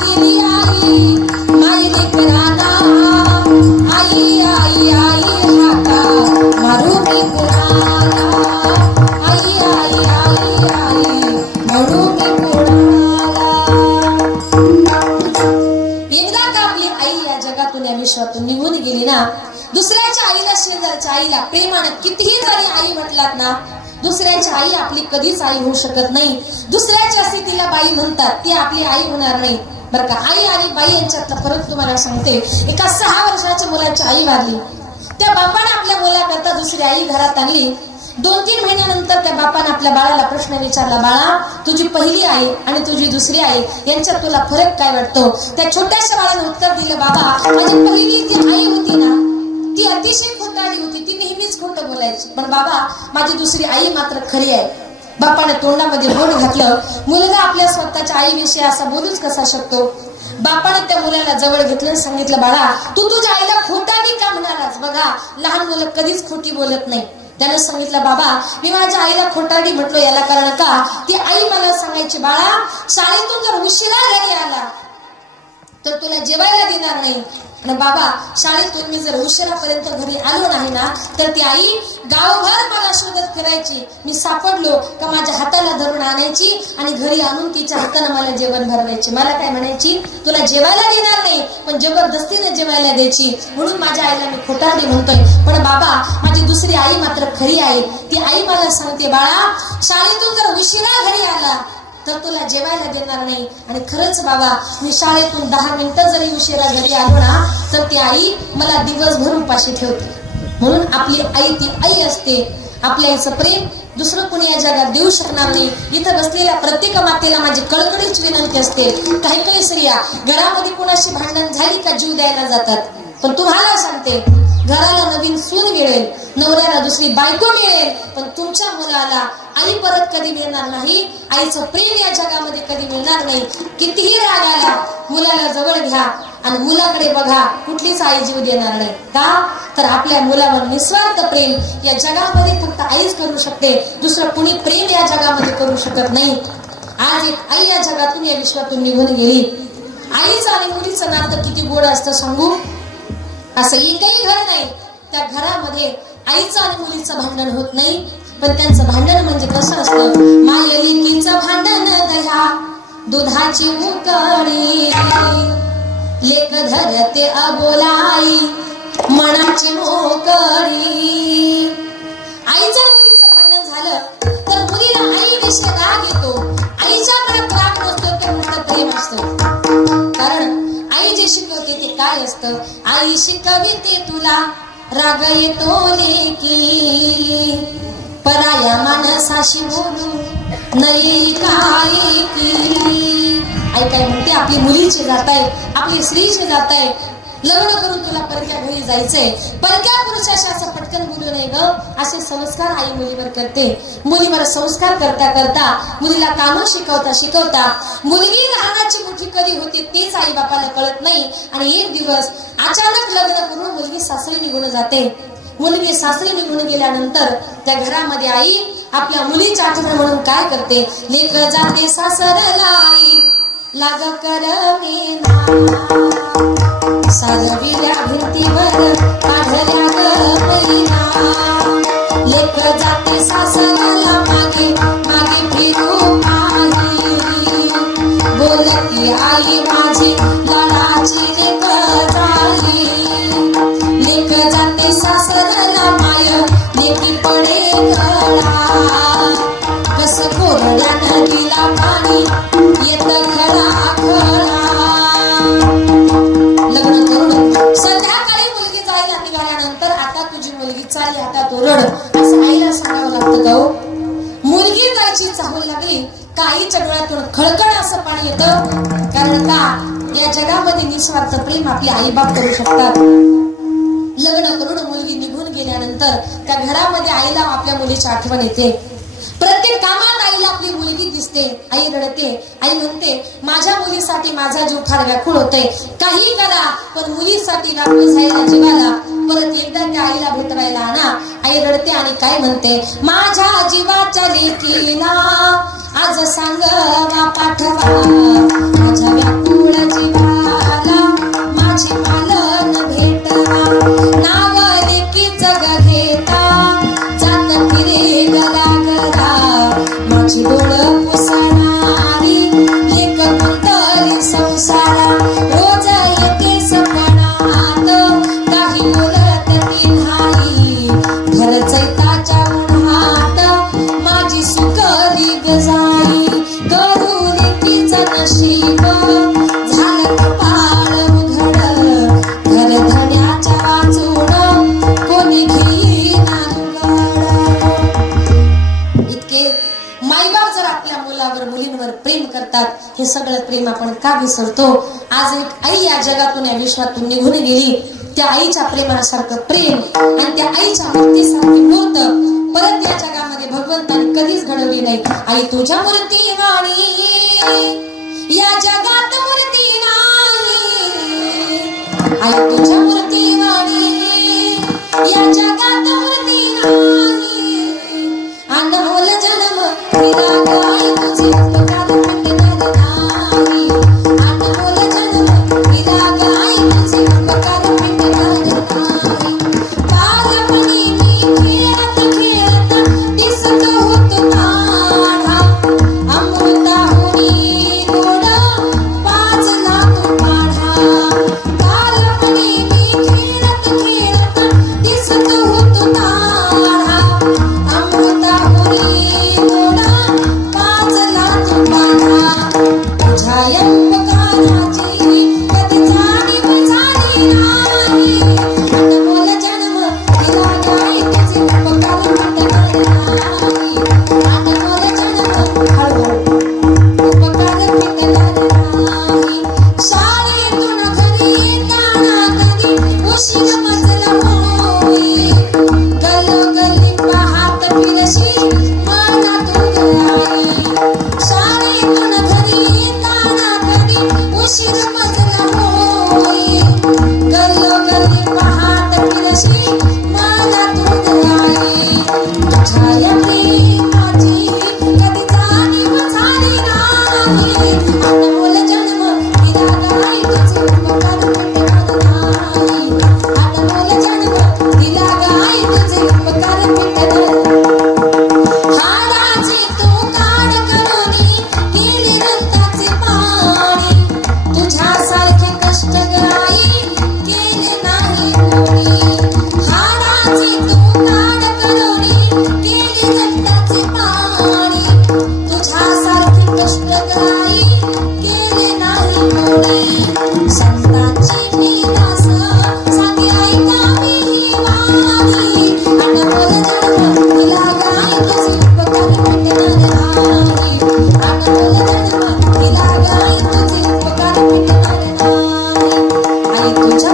गेली आई मायरी कराना, आई आई आई हाका मारू मी कुणाला, आई आई आई आई मारू मी कुणाला. एकदा का आपली आई या जगातून या विश्वातून निघून गेली ना, दुसऱ्याच्या आईला शेजारच्या आईला प्रेमाने कितीही जरी आई म्हटलात ना, दुसऱ्याची आई आपली कधीच आई होऊ शकत नाही. दुसऱ्याच्या स्थितीला बाई म्हणतात, ती आपली आई होणार नाही बरं का. आई आणि बाई यांच्यातला फरक तुम्हाला सांगते. एका 6 वर्षाच्या मुलाची आई वारली, त्या बापाने आपल्या मुलाकरता दुसरी आई घरात आणली. 2-3 महिन्यानंतर त्या बापाने आपल्या बाळाला प्रश्न विचारला, बाळा तुझी पहिली आई आणि तुझी दुसरी आई यांच्यात तुला फरक काय वाटतो? त्या छोट्याशा बाळाने उत्तर दिलं, बाबा माझी पहिली जी आई होती ना ती अतिशय खोटारडी होती, ती नेहमीच खोटं बोलायची, पण बाबा माझी दुसरी आई मात्र खरी आहे. बापाने तोंडामध्ये बोट घातलं. मुलगा आपल्या स्वतःच्या आईविषयी असा बोलूच कसा शकतो? बापाने त्या मुलाला जवळ घेतलं, सांगितलं, बाळा तू तुझ्या आईला खोटारडी का म्हणालास? बघा लहान मुलं कधीच खोटी बोलत नाही. त्यानं सांगितलं, बाबा मी माझ्या आईला खोटारडी म्हटलो याला कारण का, ती आई मला सांगायची, बाळा शाळेतून जर उशिरा घरी आला तर तुला जेवायला देणार नाही. आणि बाबा शाळेतून मी जर उशिरापर्यंत घरी आलो नाही ना, तर ती आई गावभर मला शोधत फिरायची. मी सापडलो का माझ्या हाताला धरून आणायची आणि घरी आणून तिच्या हाताने मला जेवण भरवायची. मला काय म्हणायची, तुला जेवायला देणार नाही पण जबरदस्तीने जेवायला द्यायची. म्हणून माझ्या आईला मी खोटारडी म्हणतोय, पण बाबा माझी दुसरी आई मात्र खरी आहे. ती आई मला सांगते, बाळा शाळेतून जर उशिरा घरी आला तर तुला जेवायला देणार नाही. आणि खरंच बाबा मी शाळेतून 10 मिनिटं जरी उशिरा घरी आलो ना, तर ती आई मला दिवसभर उपाशी ठेवते. म्हणून आपली आई ती आई असते. आपल्या आईचं प्रेम दुसरं कोणी या जगात देऊ शकणार नाही. इथं बसलेल्या प्रत्येक मातेला माझी कळकळीच विनंती असते. काही स्त्रिया घरामध्ये कोणाशी भांडण झाली का जीव द्यायला जातात, पण तुम्हाला सांगते घराला नवीन सून मिळेल, नवऱ्याला दुसरी बायको मिळेल, पण तुमच्या मुलाला आई परत कधी मिळणार नाही. आईचं प्रेम या जगामध्ये कधी मिळणार नाही. कितीही राग आला मुलाला जवळ घ्या आणि मुलाकडे बघा, कुठलीच आई जीव देणार नाही. का तर आपल्या मुलावर निस्वार्थ प्रेम या जगामध्ये फक्त आईच करू शकते. दुसरं कुणी प्रेम या जगामध्ये करू शकत नाही. आज एक आई या जगातून या विश्वातून निघून गेली. आईचं आणि मुलीचं नातं किती गोड असतं सांगू. असं एकही घर नाही त्या घरामध्ये आईचं आणि मुलीचं भांडण होत नाही. पण त्यांचं भांडण म्हणजे कसं असतं, मायलेकीचं भांडण दह्या दुधाची उकळी, लेक धरते अबोलाई मनाची मोकळी. आईचं मुलीचं भांडण झालं तर मुलीला आईविषयी राग येतो. आईच्याकडे राग नसतो, ते उलट प्रेम असतं. कारण आई जे शिकवते ते काय असतं, आई शिकविते तुला राग येतो लेकी, पराया माणसाशी बोलू नाही काय की. आई काय म्हणते, आपली मुलीची जात आहे, आपली स्त्रीची जात आहे. लग्न करून तुला परक्या घरी जायचंय, परक्या पुरुषाशी असं पटकन बोलू नये ग, असे संस्कार आई मुलीवर करते. मुलीवर संस्कार करता करता मुलीला कामं शिकवता शिकवता मुलगी लहानाची मोठी कधी होते तेच आई बापाला कळत नाही. आणि एक दिवस अचानक लग्न करून मुलगी सासरी निघून जाते. मुलगी सासरी निघून गेल्यानंतर त्या घरामध्ये आई आपल्या मुलीच्या आठवण म्हणून काय करते, लेक जाते सासरला आई लाग करमेना, साजविल्या भिंतीवर काढल्या ग मैना, लेक जाते सासरला मागे मागे फिरू आई, बोलती आई माझी लाडाची लेक झाली, लेक जाते सासरला माय लेकी पडे गळा, कस कोरड्या नदीला पाणी येत खळा खळा. लग्न करून संध्याकाळी मुलगी जायला निघाल्यानंतर आता तुझी मुलगी चालली, आता तू रड, असं आईला सांगावं लागतं का हो? मुलगी जायची चाहूल लागली का आईच्या डोळ्यातून खळखळ असं पाणी येतं. कारण का या जगामध्ये निस्वार्थ प्रेम आपले आई बाप करू शकतात. लग्न करून मुलगी निघून गेल्यानंतर त्या घरामध्ये आईला आपल्या मुलीची आठवण येते. प्रत्येक कामात आईला आपली मुलगी दिसते. आई रडते. आई म्हणते माझ्या मुलीसाठी माझा जीव फार व्याकुळ होतोय, काही करा पण मुलीसाठी व्याकुळ झालेल्या जीवाला परत एकदा त्या आईला भेटवायला आणा. आई रडते आणि काय म्हणते, माझ्या जीवाच्या लेकीला आज सांगवा पाठवा, माझ्या व्याकुळ जीवाला माझी पालन भेटवा, नाव लेकी जग घेता जात फिरे गला गला, माझी डोळ पुसणारी लेक कुंतली संसारा, रोज येते सपनात काही बोलत ती नाही, घर चैताच्या उन्हात माझी सुकली गजाई, करून तिचं नशीब झालं कपाळ उघड, घर धण्याच्या वाचून कोणी घेईना लुगड. इतके मायबाप जर आपल्या मुलावर मुलींवर प्रेम करतात, हे सगळं प्रेम आपण का विसरतो? आज एक आई या जगातून या विश्वातून निघून गेली. त्या आईच्या प्रेमासारखं प्रेम आणि त्या आईच्या मूर्तीसारखी मूर्त परत या जगामध्ये भगवंताने कधीच घडवली नाही. आई तुझ्या मूर्ती वाणी या जगात मूर्ती नाही, आई तुझ्या मूर्ती वाणी या जगात मूर्ती नाही, अनमोल जन्म दिला गाय तुझे उपकार भेटणार नाही, अनमोल जन्म दिला गाय तुझे उपकार भेटणार नाही. बालपणी मी खेळत खेळत दिसत होतो तारा, अमृताहुनी गोड पाजला तो पाढा, बालपणी मी खेळत खेळत दिसत होतो तारा, अमृताहुनी गोड पाजला तो पाढा, तुझ्या उपकाराची कधी जाणीव झाली नाही, अनमोल जन्म दिला गाय तुझे उपकार भेटणार नाही, अनमोल जन्म हळूहळू उपकार भेटणार नाही. शाळेतून घरी येताना कधी उशीर मजला होई, गल्लोगल्ली पाहत फिरशी मनातून आई, शाळेतून घरी येताना कधी उशीर मजला होई, गल्लोगल्ली पाहत फिरशी मनातून आई, तुझ्या या प्रेमाची कधी जाणीव झाली नाही, अनमोल जन्म दिला गाय तुझे उपकार भेटणार नाही, अनमोल जन्म दिला गाय तुझे उपकार भेटणार. हाडाची तू काढ करुणी केली रक्ताचे पाणी, तुझ्यासारखे कष्ट गाई केले नाही कोणी, हाडाची तू काढ करुणी केली रक्ताचे पाणी, तुझ्यासारखे कष्ट गाई केले नाही कोणी. संतांची मी दास सांगे ऐकावी ही वाणी, अनमोल जन्म दिला गाय तुझे उपकार भेटणार नाही, अनमोल जन्म दिला गाय तुझे उपकार भेटणार नाही. आई तुझ्या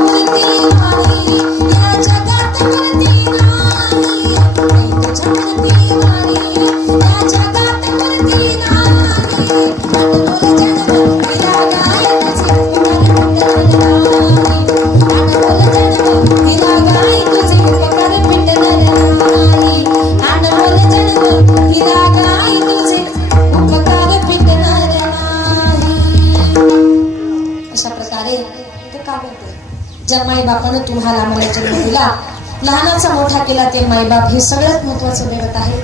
ज्या माईबापानं तुम्हाला आम्हाला जन्म दिला, लहानाचा मोठा केला ते माईबाप हे सगळ्यात महत्वाचं दैवत आहे.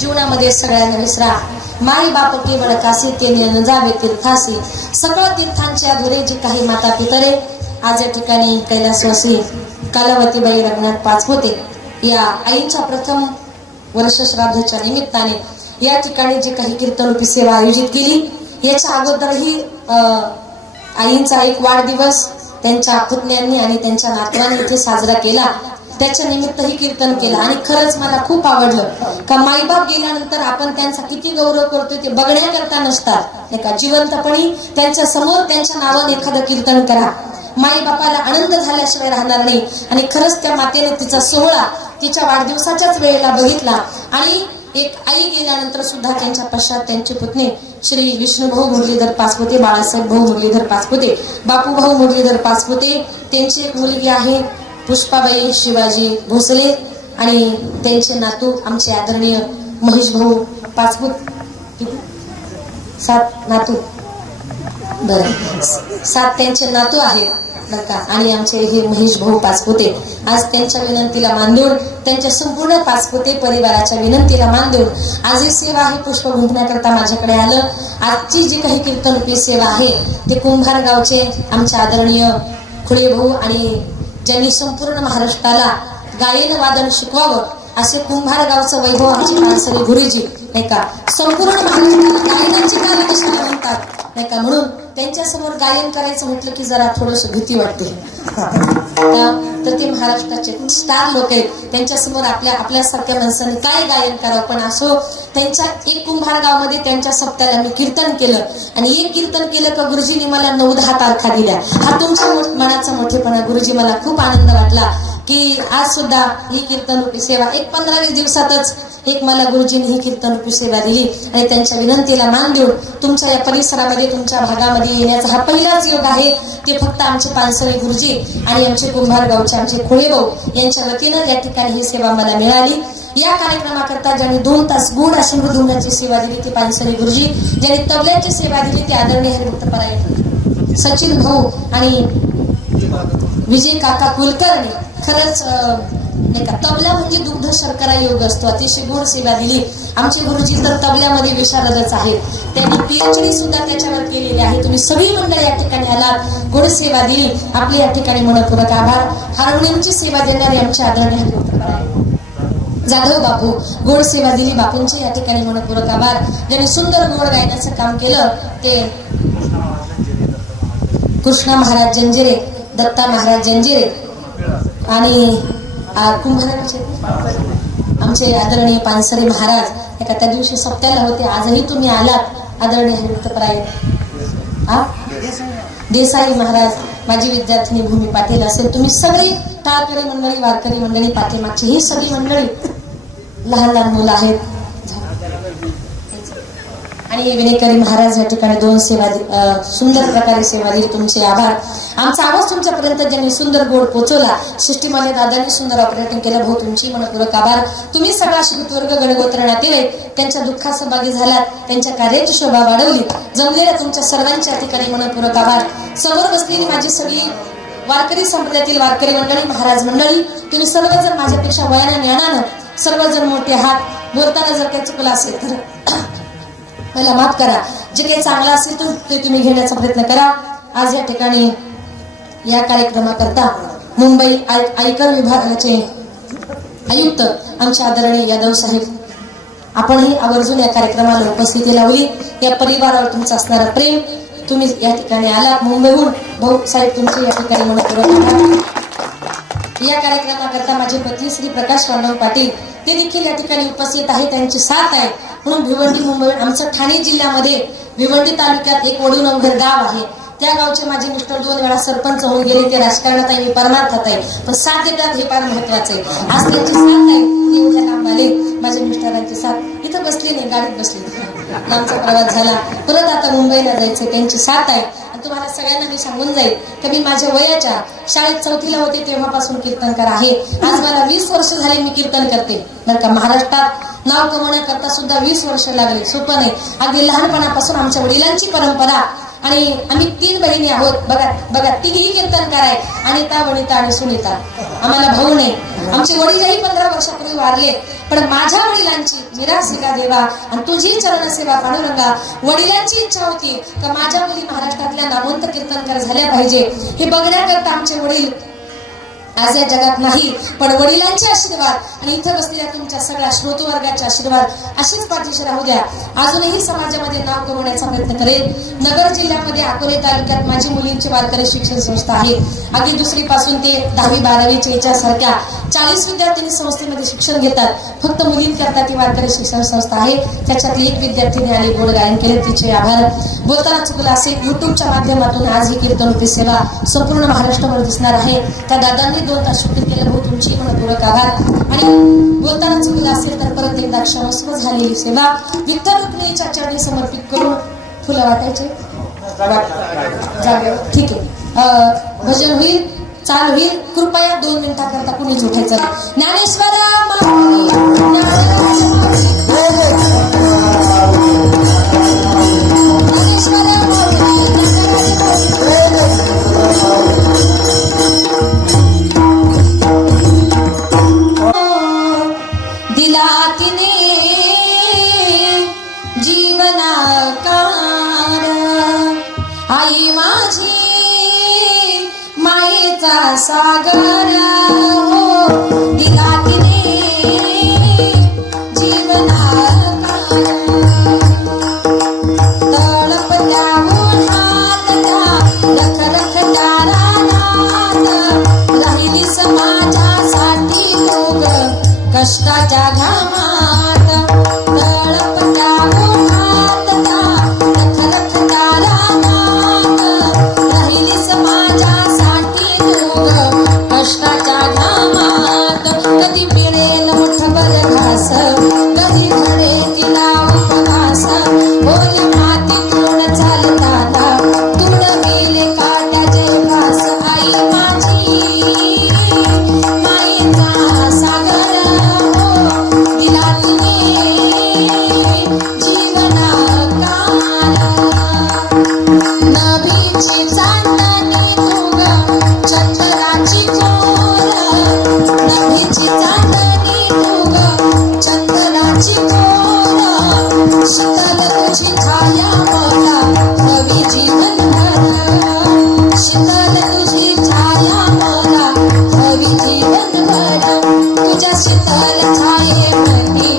जीवनामध्ये सगळ्यांना विसरा, माई बाप केवळ काशी ते न जावे तीर्थासी. सगळं तीर्थांचे अधुरे जे काही माता पितरे आज या ठिकाणी कैलासवासी कालावतीबाई रंगनाथ पाचपुते या आईंच्या प्रथम वर्ष श्राद्धच्या निमित्ताने या ठिकाणी जे काही कीर्तनरूपी सेवा आयोजित केली, याच्या अगोदरही आईंचा एक वाढदिवस त्यांच्या पुतण्यांनी आणि त्यांच्या नातवांनी इथे साजरा केला. त्याच्या निमित्तही कीर्तन केलं आणि खरंच मला खूप आवडलं का माईबाप गेल्यानंतर आपण त्यांचा किती गौरव करतोय ते बघण्याकरता नसतात, नाही का. जिवंतपणी त्यांच्या समोर त्यांच्या नावाने एखादं कीर्तन करा. माई बापाला आनंद झाल्याशिवाय राहणार नाही. आणि खरंच त्या मातेने तिचा सोहळा तिच्या वाढदिवसाच्याच वेळेला बघितला. आणि एक आई गेल्यानंतर सुद्धा त्यांच्या पश्चात त्यांचे पुतणे श्री विष्णुभाऊ मुरलीधर पाचपुते, बाळासाहेब भाऊ मुरलीधर पाचपुते, बापूभाऊ मुरलीधर पाचपुते, त्यांची एक मुलगी आहे पुष्पाबाई शिवाजी भोसले आणि त्यांचे नातू आमचे आदरणीय महेश भाऊ पाचपुत. 7 नातू, बरं 7 त्यांचे नातू आहेत बरं का. आणि आमचे हे महेश भाऊ पाचपुते आज त्यांच्या विनंतीला मान देऊन, त्यांच्या संपूर्ण पाचपुते परिवाराच्या विनंतीला मान देऊन आज ही सेवा ही पुष्प गुंफण्याकरता माझ्याकडे आलं. आजची जी काही कीर्तनरूपी सेवा आहे ते कुंभार गावचे आमचे आदरणीय खुळे भाऊ आणि ज्यांनी संपूर्ण महाराष्ट्राला गायन वादन शिकवावं असे कुंभार गावचं वैभव आमचे पानसरे गुरुजी, नाही का. संपूर्ण महाराष्ट्राला गायनाची गाणी कशाला म्हणतात, नाही का. म्हणून त्यांच्या समोर गायन करायचं म्हटलं की जरा थोडस भीती वाटते. तर ते महाराष्ट्राचे स्टार लोक आहेत, त्यांच्या समोर आपल्यासारख्या माणसांनी काय गायन करावं. पण असो, त्यांच्या एक कुंभार गावमध्ये त्यांच्या सप्त्याला मी कीर्तन केलं आणि एक कीर्तन केलं का गुरुजींनी मला 9-10 तारखा दिल्या. हा तुमच्या मनाचा मोठेपणा गुरुजी. मला खूप आनंद वाटला की आज सुद्धा ही कीर्तनरूपी सेवा एक 15-20 दिवसातच एक मला गुरुजींनी ही कीर्तनरूपी सेवा दिली. आणि त्यांच्या विनंतीला मान देऊन तुमच्या या परिसरामध्ये तुमच्या भागामध्ये येण्याचा हा पहिलाच योग आहे. ते फक्त आमचे पानसरे गुरुजी आणि आमचे कुंभार गावचे आमचे खोळे भाऊ यांच्या वतीनं या ठिकाणी ही सेवा मला मिळाली. या कार्यक्रमाकरता ज्यांनी 2 तास गोड अशी मृदुंगाची सेवा दिली ते पानसरे गुरुजी, ज्यांनी तबल्याची सेवा दिली ते आदरणीय हरिभक्त सचिन भाऊ आणि विजय काका कुलकर्णी. खरंच नाही का, तबला म्हणजे दुग्ध शर्करा योग असतो. अतिशय गोड सेवा दिली. आमचे गुरुजी तर तबल्यामध्ये विशारदच आहेत, त्यांनी PhD सुद्धा त्याच्यावर केलेली आहे. तुम्ही सगळी मंडळी या ठिकाणी आलात, गोड सेवा दिली. आपले या ठिकाणी मनपूर्वक आभार. हार्मोनियमची सेवा देणारे आमचे आदरणीय जाधव बापू, गोड सेवा दिली. बापूंचे या ठिकाणी मनपूर्वक आभार. ज्यांनी सुंदर गोड गायनाचं काम केलं ते कृष्णा महाराज जंजिरे, दत्ता महाराज जंजिरे आणि कुंभाराचे आमचे आदरणीय पानसरे महाराज एका त्या दिवशी सप्त्याला होते. आजही तुम्ही आलात आदरणीय हरिभक्तपरायण देसाई महाराज, माझी विद्यार्थिनी भूमी पाटील असेल, तुम्ही सगळी टाळकरी मंडळी, वारकरी मंडळी, पाठीमागची ही सगळी मंडळी, लहान लहान मुलं आहेत आणि विनेकरी महाराज या ठिकाणी 2 सेवा सुंदर प्रकारे सेवा दिली. तुमचे आभार. आमचा आवाज तुमच्यापर्यंत ज्यांनी सुंदर गोड पोचवला, सृष्टीमध्ये दादांनी सुंदर ऑपरेटिंग केलं, भाऊ तुमची मनपूर्वक आभार. तुम्ही सगळा श्रुतवर्ग गणगोत्र नातेवाईक त्यांच्या दुःखात सहभागी झालात, त्यांच्या कार्याची शोभा वाढवली. जमलेल्या तुमच्या सर्वांच्या ठिकाणी मनपूर्वक आभार. समोर बसलेली माझी सगळी वारकरी संप्रदायातील वारकरी मंडळी, महाराज मंडळी, तुम्ही सर्वजण माझ्यापेक्षा वयाने ज्ञानानं सर्वजण मोठे आहात. बोलताना जर काही चुकलं असेल तर मला माफ करा. जे काही चांगलं असेल तर ते तुम्ही घेण्याचा प्रयत्न करा. आज या ठिकाणी या कार्यक्रमाकरता मुंबई आयकर विभागाचे आयुक्त आमचे आदरणीय यादव साहेब, आपणही आवर्जून या कार्यक्रमाला उपस्थिती लावली. या परिवारावर तुमचं असणारं प्रेम, तुम्ही या ठिकाणी आलात मुंबईहून, भाऊ साहेब तुमचे या ठिकाणी मनपूर्वक आभार. या कार्यक्रमाकरता माझे पती श्री प्रकाश रामराव पाटील ते देखील या ठिकाणी उपस्थित आहे, त्यांची साथ आहे. म्हणून भिवंडी मुंबई, आमचं ठाणे जिल्ह्यामध्ये भिवंडी तालुक्यात एक वडूनगर गाव आहे. त्या गावचे माझे मिस्टर 2 वेळा सरपंच होऊन गेले. ते राजकारणात आहे, मी परमार्थात आहे, पण साथ देतात हे फार महत्वाचं आहे. आज त्यांची साथ आहे, एवढ्या लांब आले. माझ्या मिस्टरांची साथ इथं बसली नाही, गाडीत बसली. आमचा प्रवास झाला, परत आता मुंबईला जायचं, त्यांची साथ आहे. तुम्हाला सगळ्यांना मी सांगून जाईल की मी माझ्या वयाच्या शाळेत 4थीला होते तेव्हापासून कीर्तनकार आहे. आज मला 20 वर्ष झाले मी कीर्तन करते बरं का. महाराष्ट्रात नाव कमवण्याकरता सुद्धा 20 वर्ष लागले, सोपं नाही. अगदी लहानपणापासून आमच्या वडिलांची परंपरा आणि आम्ही 3 बहिणी आहोत. बघा बघा, तिघी कीर्तनकार आहे. अनिता, वनिता आणि सुनीता. आम्हाला भाऊ नाही. आमचे वडीलही 15 वर्षापूर्वी वारले. पण माझ्या वडिलांची निराशिका देवा आणि तुझी चरणसेवा पांडुरंगा, वडिलांची इच्छा होती की माझ्या मुली महाराष्ट्रातल्या नामवंत कीर्तनकार झाल्या पाहिजे. हे बघण्याकरता आमचे वडील आज या जगात नाही, पण वडिलांचे आशीर्वाद आणि इथं बसलेल्या तुमच्या सगळ्या श्रोतू वर्गाचे आशीर्वाद अशीच पाठीशी राहू द्या. अजूनही समाजामध्ये नाव कमवण्याचा प्रयत्न करेल. नगर जिल्ह्यामध्ये अकोले तालुक्यात माझी मुलींची वारकरी शिक्षण संस्था आहे. अगदी 2री पासून ते 10वी 12वीच्या याच्यासारख्या 40 विद्यार्थ्यांनी संस्थेमध्ये शिक्षण घेतात. फक्त मुलींकरता ती वारकरी शिक्षण संस्था आहे. त्याच्यातली एक विद्यार्थिनी आली, गोड गायन केले, तिचे आभार. बोलताना चुकलं असेल, युट्यूबच्या माध्यमातून आज ही कीर्तनोक्ती सेवा संपूर्ण महाराष्ट्रावर दिसणार आहे. त्या दादांनी 2 तास शूटिंग केलं, भाऊ तुमची मनपूर्वक आभार. आणि बोलताना चुकलं असेल तर परत एकदा क्षमस्व झालेली सेवा विठ्ठल रुक्मिणीच्या चरणी समर्पित करून फुलं वाटायचे. ठीक आहे, भजन होईल, चाल होईल. कृपया 2 मिनिटाकरता कुणीच उठायचं. ज्ञानेश्वरा दिला तिने जीवनाकार, आई माझी मायेचा सागर. हो दिला तिने जीवनाकार, तळपत्या उन्हातल्या रखरखत्या रानात राहिली समाजासाठी लोक कष्टाच्या घामात. तळपत्या उन्हातल्या रखरखत्या रानात राहिली समाजासाठी लोक कष्टाच्या घामात. कधी मिळेल मुठभर घास, कधी घडे तिला उपवास. बोल मातीतून चालताना तुड गेले काट्याचे घास. आई माझी मायेचा सागर, हो दिला तिने जीवनाकार. नभीची चांदणी तुग चंद्राची कोर, नभीची चांदणी तुग चंद्राची कोर. शीतल तुझी छाया मला हवी जीवनभर, शीतल तुझी छाया मला हवी जीवनभर. तुझ्या शीतल छायेमध्ये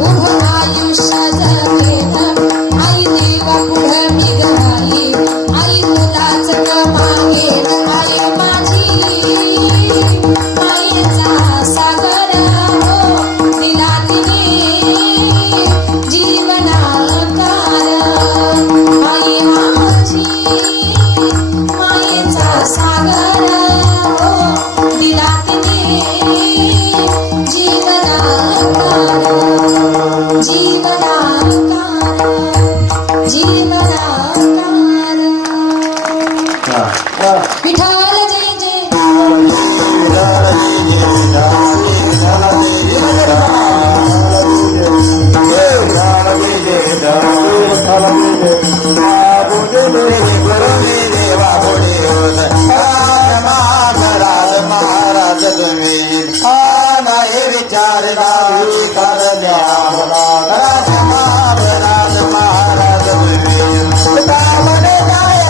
उभं आयुष्य जगेन. आई देवा पुढं मी गणाली, आई तुलाच मागेन. आई माझी मायेचा सागर, हो दिला तिने जीवनाकार. आई माझी मायेचा सागर, हो दिला तिने जीवनाकार. जीवनाकार, जीवनाकार. विठ्ठल जय जय. महाराज तुम्ही नाही विचारला करल्या महाराज तुम्ही कामने जाय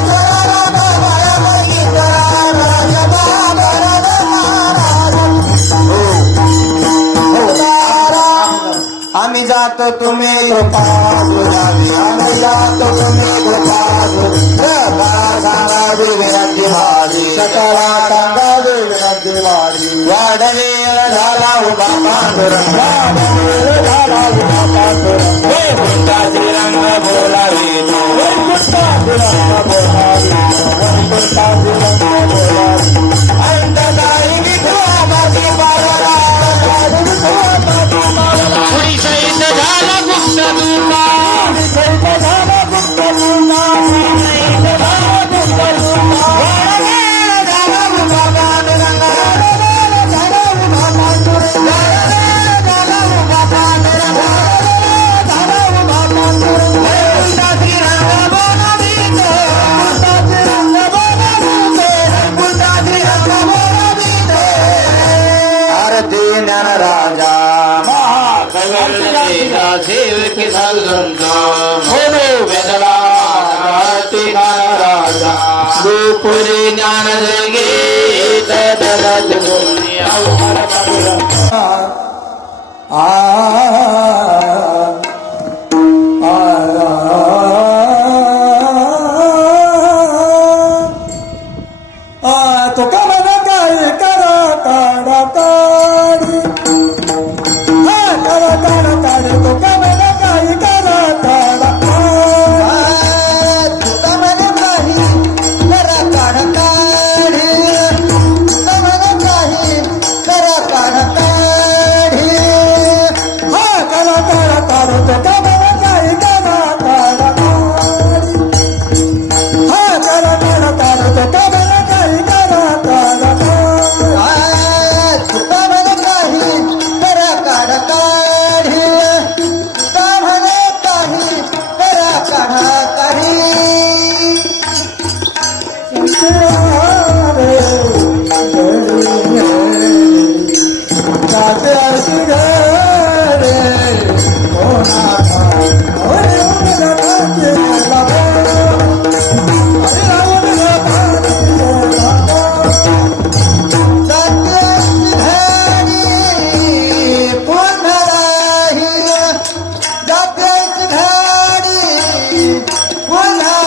आम्ही जातो तुम्ही कृपा गुलाबी, आम्ही जातो तुम्ही कृपा सांगावी विनंती माझी, सकला सांगावी विनंती माझी. वाढवेल झाला उभा पांडुरंग, वाढवेल झाला उभा पांडुरंग. वैकुंठाची रंग बोलावी तो, वैकुंठाची रंग बोलावी, वैकुंठाची रंग बोलावी. अंत काही विठोबाची पावला, पुरी सहित झाला गुप्त दुर्गा, पुरी सहित झाला गुप्त दुर्गा, पुरी सहित झाला गुप्त दुर्गा. वाढवेल झाला उभा पांडुरंग, वाढवेल झाला उभा पांडुरंग, वाढवेल झाला उभा पांडुरंग, वाढवेल झाला उभा पांडुरंग. वैकुंठाची रंग बोलावी तो, पुरी ज्ञान गीत दरद बोली अवतार बाबूराव. तुका मन काय करा काढा काढी करा काढा काढी तुका मन काय करा काढा तुका मन काही करा काढा काढी तुका मन काही करा काढा काढी करा काढा काढ तुका मन काही करा काढा काढी करा काढा काढ तुका मन काही करा काढा तुका मन काही करा काढा काढी तुका मन काही करा काढा काढी जाते आरती घरे पुन्हा